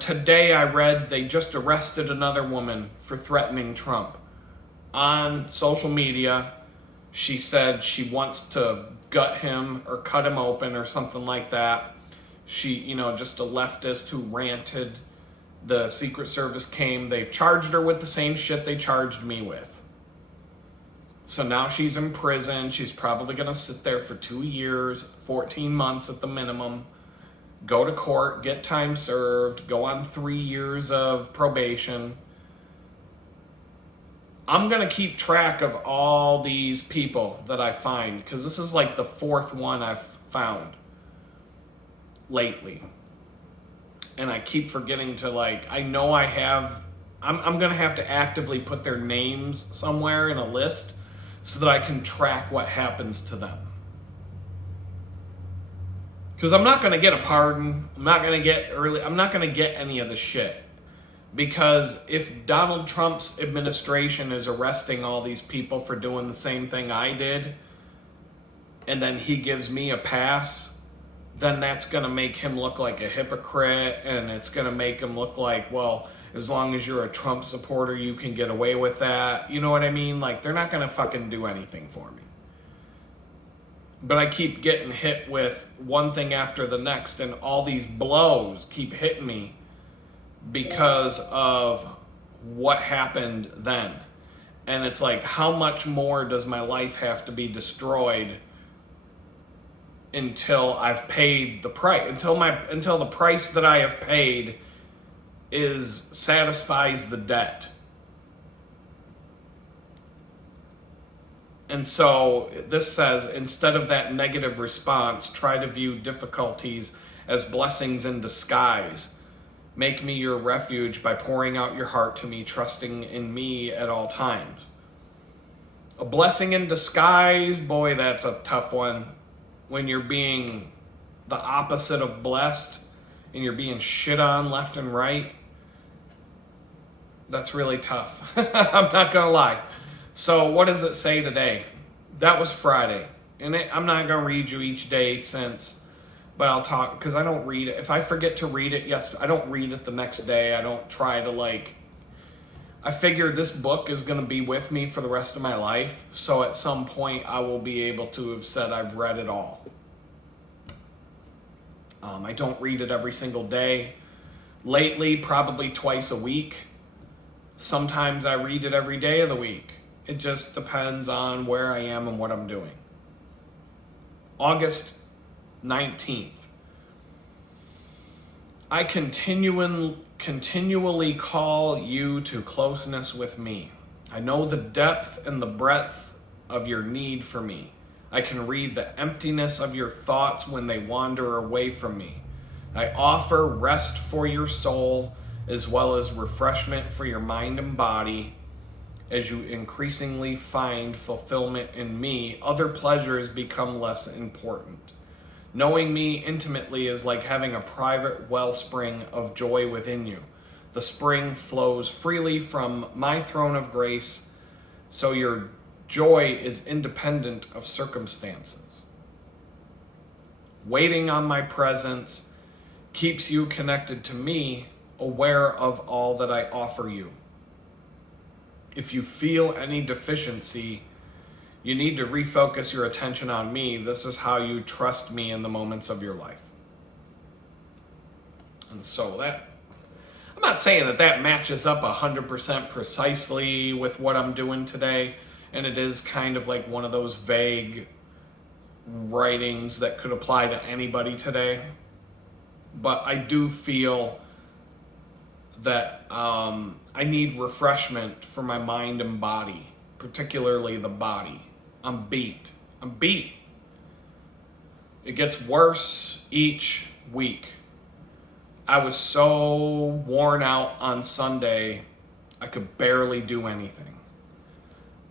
Today I read they just arrested another woman for threatening Trump. On social media, she said she wants to gut him or cut him open or something like that. She, just a leftist who ranted. The Secret Service came. They charged her with the same shit they charged me with. So now she's in prison. She's probably going to sit there for 2 years, 14 months at the minimum. Go to court, get time served, go on 3 years of probation. I'm going to keep track of all these people that I find, because this is like the 4th one I've found lately. And I keep forgetting to I'm going to have to actively put their names somewhere in a list so that I can track what happens to them. Because I'm not going to get a pardon. I'm not going to get any of the shit. Because if Donald Trump's administration is arresting all these people for doing the same thing I did, and then he gives me a pass, then that's going to make him look like a hypocrite, and it's going to make him look like, well, as long as you're a Trump supporter, you can get away with that. You know what I mean? Like, they're not going to fucking do anything for me. But I keep getting hit with one thing after the next, and all these blows keep hitting me because of what happened then. And it's like, how much more does my life have to be destroyed until I've paid the price, until the price that I have paid satisfies the debt. And so this says, instead of that negative response, try to view difficulties as blessings in disguise. Make me your refuge by pouring out your heart to me, trusting in me at all times. A blessing in disguise, boy, that's a tough one. When you're being the opposite of blessed and you're being shit on left and right, that's really tough. I'm not gonna lie. So what does it say today? That was Friday. And I'm not gonna read you each day since, but I'll talk, because I don't read it. If I forget to read it, I don't read it the next day. I don't try to I figure this book is gonna be with me for the rest of my life. So at some point I will be able to have said I've read it all. I don't read it every single day. Lately, probably twice a week. Sometimes I read it every day of the week. It just depends on where I am and what I'm doing. August 19th. I continually call you to closeness with me. I know the depth and the breadth of your need for me. I can read the emptiness of your thoughts when they wander away from me. I offer rest for your soul as well as refreshment for your mind and body. As you increasingly find fulfillment in me, other pleasures become less important. Knowing me intimately is like having a private wellspring of joy within you. The spring flows freely from my throne of grace, so your joy is independent of circumstances. Waiting on my presence keeps you connected to me, aware of all that I offer you. If you feel any deficiency, you need to refocus your attention on me. This is how you trust me in the moments of your life. And so I'm not saying that matches up 100% precisely with what I'm doing today. And it is kind of like one of those vague writings that could apply to anybody today. But I do feel that I need refreshment for my mind and body, particularly the body. I'm beat. It gets worse each week. I was so worn out on Sunday, I could barely do anything.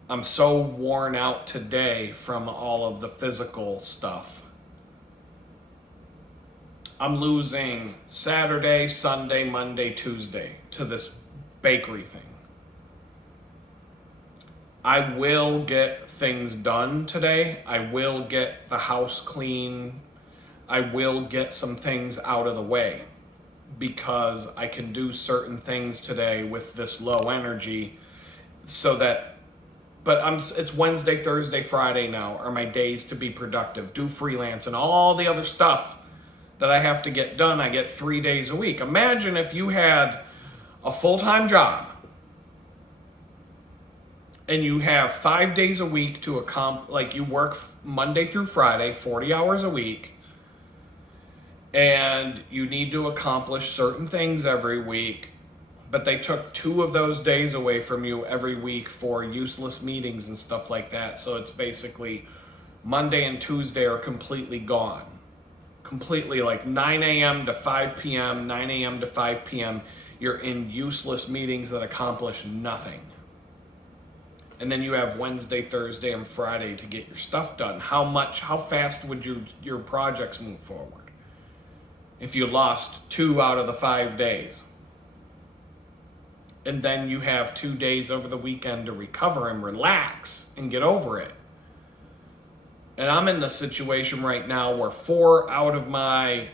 I'm so worn out today from all of the physical stuff. I'm losing Saturday, Sunday, Monday, Tuesday to this bakery thing. I will get things done today. I will get the house clean. I will get some things out of the way because I can do certain things today with this low energy so that, it's Wednesday, Thursday, Friday now are my days to be productive, do freelance and all the other stuff that I have to get done. I get 3 days a week. Imagine if you had a full-time job and you have 5 days a week to you work Monday through Friday, 40 hours a week, and you need to accomplish certain things every week, but they took 2 of those days away from you every week for useless meetings and stuff like that. So it's basically Monday and Tuesday are completely gone. Completely, like 9 a.m. to 5 p.m., 9 a.m. to 5 p.m., you're in useless meetings that accomplish nothing. And then you have Wednesday, Thursday, and Friday to get your stuff done. How fast would your projects move forward if you lost 2 out of the 5 days? And then you have 2 days over the weekend to recover and relax and get over it. And I'm in the situation right now where 4 out of my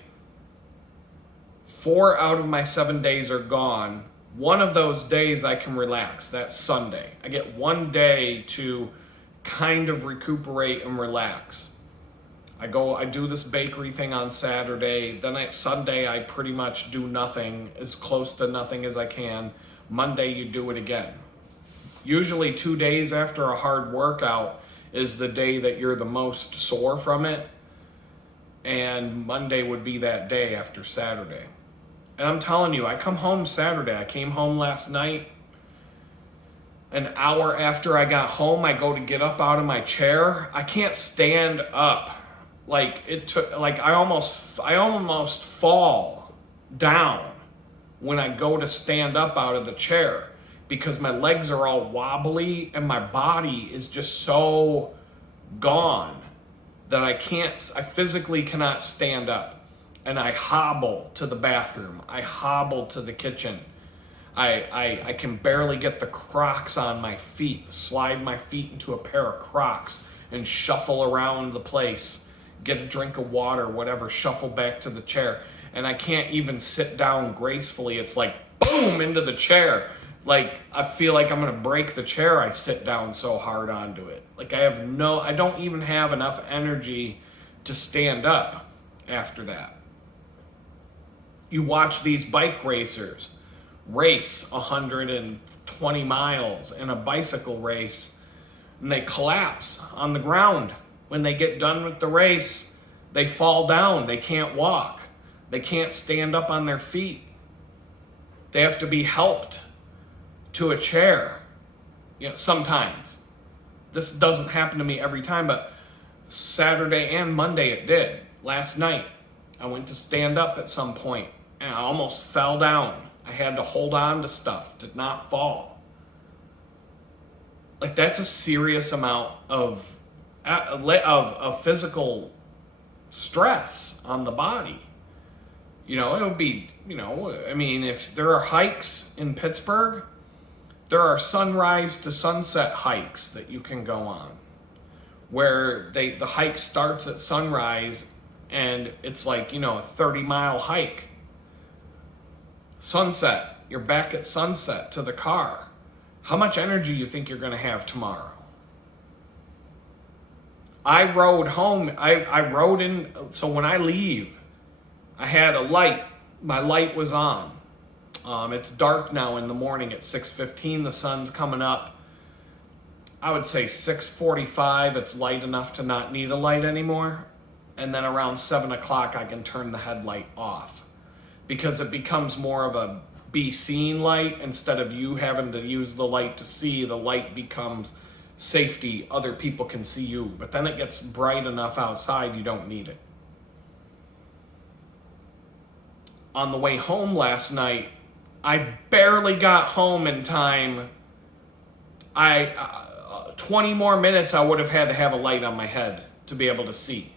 7 days are gone One of those days I can relax. That's Sunday. I get one day to kind of recuperate and relax. I do this bakery thing on Saturday. Then Sunday, I pretty much do nothing, as close to nothing as I can. Monday, you do it again. Usually 2 days after a hard workout is the day that you're the most sore from it. And Monday would be that day after Saturday. And I'm telling you, I come home Saturday. I came home last night. An hour after I got home, I go to get up out of my chair. I can't stand up. Like it took, like I almost fall down when I go to stand up out of the chair because my legs are all wobbly and my body is just so gone that I physically cannot stand up. And I hobble to the bathroom. I hobble to the kitchen. I can barely get the Crocs on my feet, slide my feet into a pair of Crocs and shuffle around the place. Get a drink of water, whatever, shuffle back to the chair. And I can't even sit down gracefully. It's like, boom, into the chair. Like, I feel like I'm gonna break the chair. I sit down so hard onto it. Like, I don't even have enough energy to stand up after that. You watch these bike racers race 120 miles in a bicycle race, and they collapse on the ground. When they get done with the race, they fall down. They can't walk. They can't stand up on their feet. They have to be helped to a chair. Sometimes. This doesn't happen to me every time, but Saturday and Monday it did. Last night, I went to stand up at some point, and I almost fell down. I had to hold on to stuff to not fall. Like, that's a serious amount of physical stress on the body. It would be, if there are hikes in Pittsburgh, there are sunrise to sunset hikes that you can go on, where the hike starts at sunrise and it's like, a 30-mile hike. Sunset, you're back at sunset to the car. How much energy you think you're going to have tomorrow? I rode home. I rode in. So when I leave, I had a light. My light was on. It's dark now in the morning at 6:15. The sun's coming up. I would say 6:45. It's light enough to not need a light anymore. And then around 7 o'clock, I can turn the headlight off because it becomes more of a be seen light instead of you having to use the light to see. The light becomes safety. Other people can see you, but then it gets bright enough outside you don't need it. On the way home last night, I barely got home in time. 20 more minutes I would have had to have a light on my head to be able to see.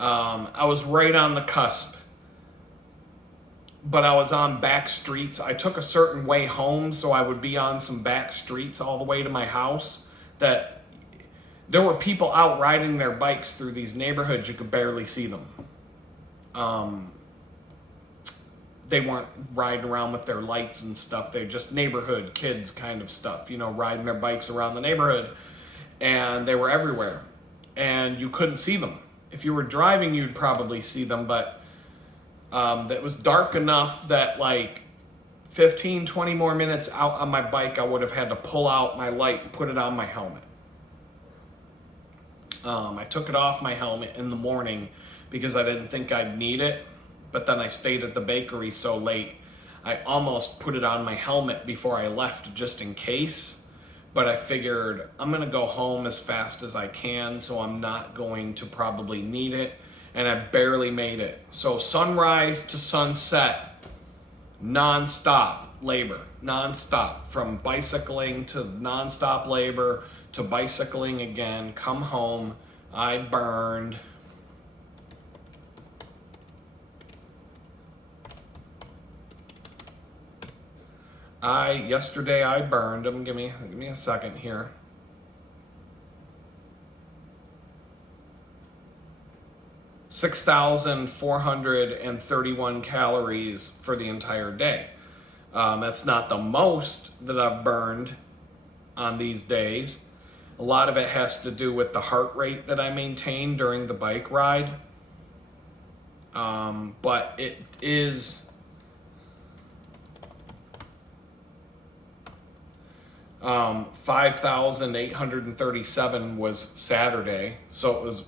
I was right on the cusp, but I was on back streets. I took a certain way home, so I would be on some back streets all the way to my house that there were people out riding their bikes through these neighborhoods. You could barely see them. They weren't riding around with their lights and stuff. They're just neighborhood kids kind of stuff, riding their bikes around the neighborhood. And they were everywhere. And you couldn't see them. If you were driving, you'd probably see them, but it was dark enough that 15, 20 more minutes out on my bike, I would have had to pull out my light and put it on my helmet. I took it off my helmet in the morning because I didn't think I'd need it, but then I stayed at the bakery so late, I almost put it on my helmet before I left just in case. But I figured I'm going to go home as fast as I can, so I'm not going to probably need it. And I barely made it. So sunrise to sunset, non-stop labor. Non-stop. From bicycling to non-stop labor to bicycling again. Come home. I burned. Yesterday I burned. Give me a second here. $6,431 calories for the entire day. That's not the most that I've burned on these days. A lot of it has to do with the heart rate that I maintain during the bike ride. But it is 5,837 was Saturday, so it was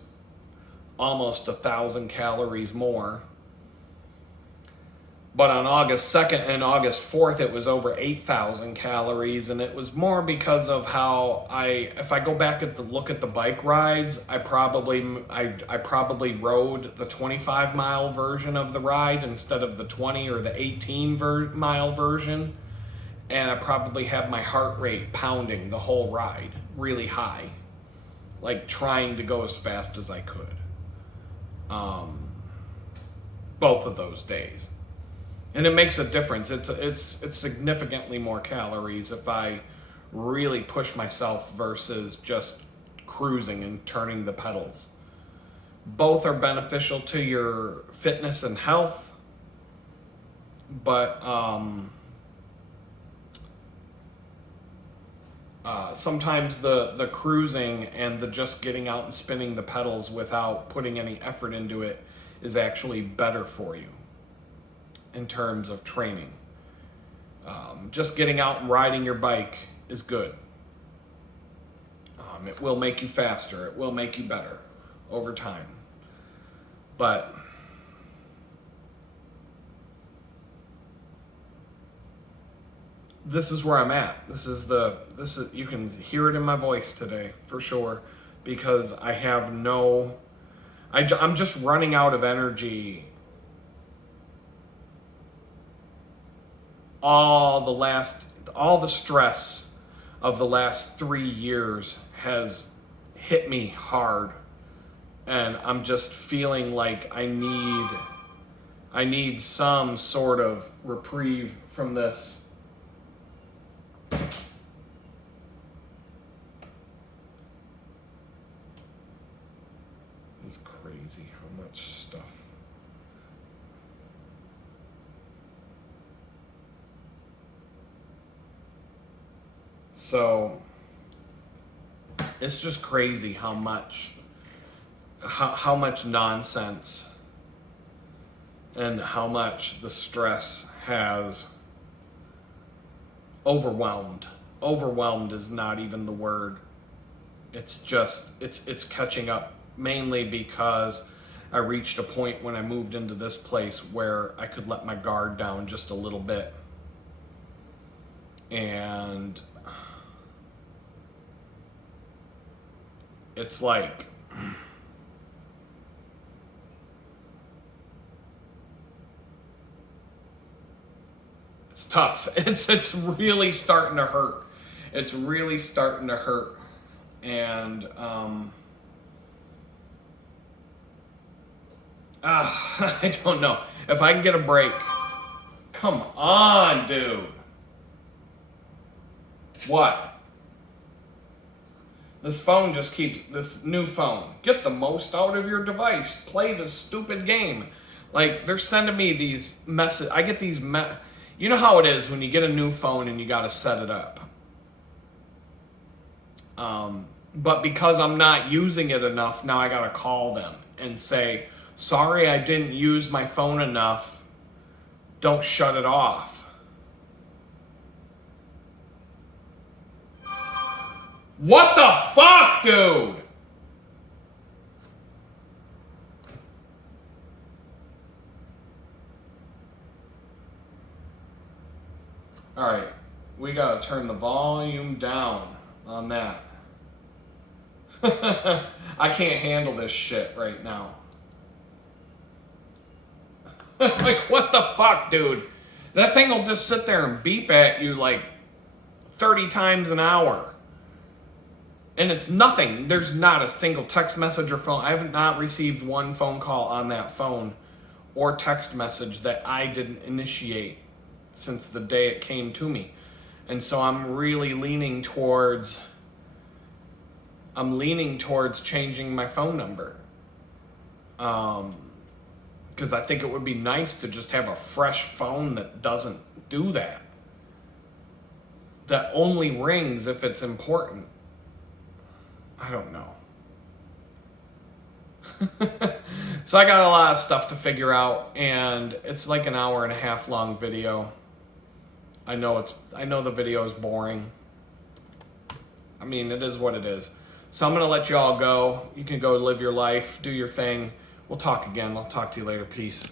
almost 1,000 calories more. But on August 2nd and August 4th, it was over 8,000 calories, and it was more because of how if I go back at the look at the bike rides, I probably rode the 25-mile version of the ride instead of the 20 or the 18-mile version, and I probably had my heart rate pounding the whole ride really high, like trying to go as fast as I could. Both of those days. And it makes a difference. It's significantly more calories if I really push myself versus just cruising and turning the pedals. Both are beneficial to your fitness and health, but sometimes the cruising and the just getting out and spinning the pedals without putting any effort into it is actually better for you in terms of training. Just getting out and riding your bike is good. It will make you faster. It will make you better over time. But this is where I'm at. This is you can hear it in my voice today for sure, because I have I'm just running out of energy. All the stress of the last 3 years has hit me hard, and I'm just feeling like I need some sort of reprieve from this. This is crazy how much stuff. So it's just crazy how much nonsense and how much the stress has overwhelmed. Overwhelmed is not even the word. It's just, it's catching up, mainly because I reached a point when I moved into this place where I could let my guard down just a little bit. And it's like, it's tough. It's really starting to hurt. It's really starting to hurt. And I don't know. If I can get a break. Come on, dude. What? This phone just keeps, this new phone. Get the most out of your device. Play this stupid game. Like, they're sending me these messages. I get these, you know how it is when you get a new phone and you got to set it up. But because I'm not using it enough, now I got to call them and say, sorry, I didn't use my phone enough. Don't shut it off. What the fuck, dude? All right, we gotta turn the volume down on that. I can't handle this shit right now. Like, what the fuck, dude? That thing will just sit there and beep at you like 30 times an hour. And it's nothing. There's not a single text message or phone. I have not received one phone call on that phone or text message that I didn't initiate since the day it came to me. And so I'm really leaning towards changing my phone number. Because I think it would be nice to just have a fresh phone that doesn't do that. that only rings if it's important. I don't know. So I got a lot of stuff to figure out, and it's like an 1.5 hour long video. I know the video is boring. I mean, it is what it is. So I'm going to let you all go. You can go live your life, do your thing. We'll talk again. I'll talk to you later. Peace.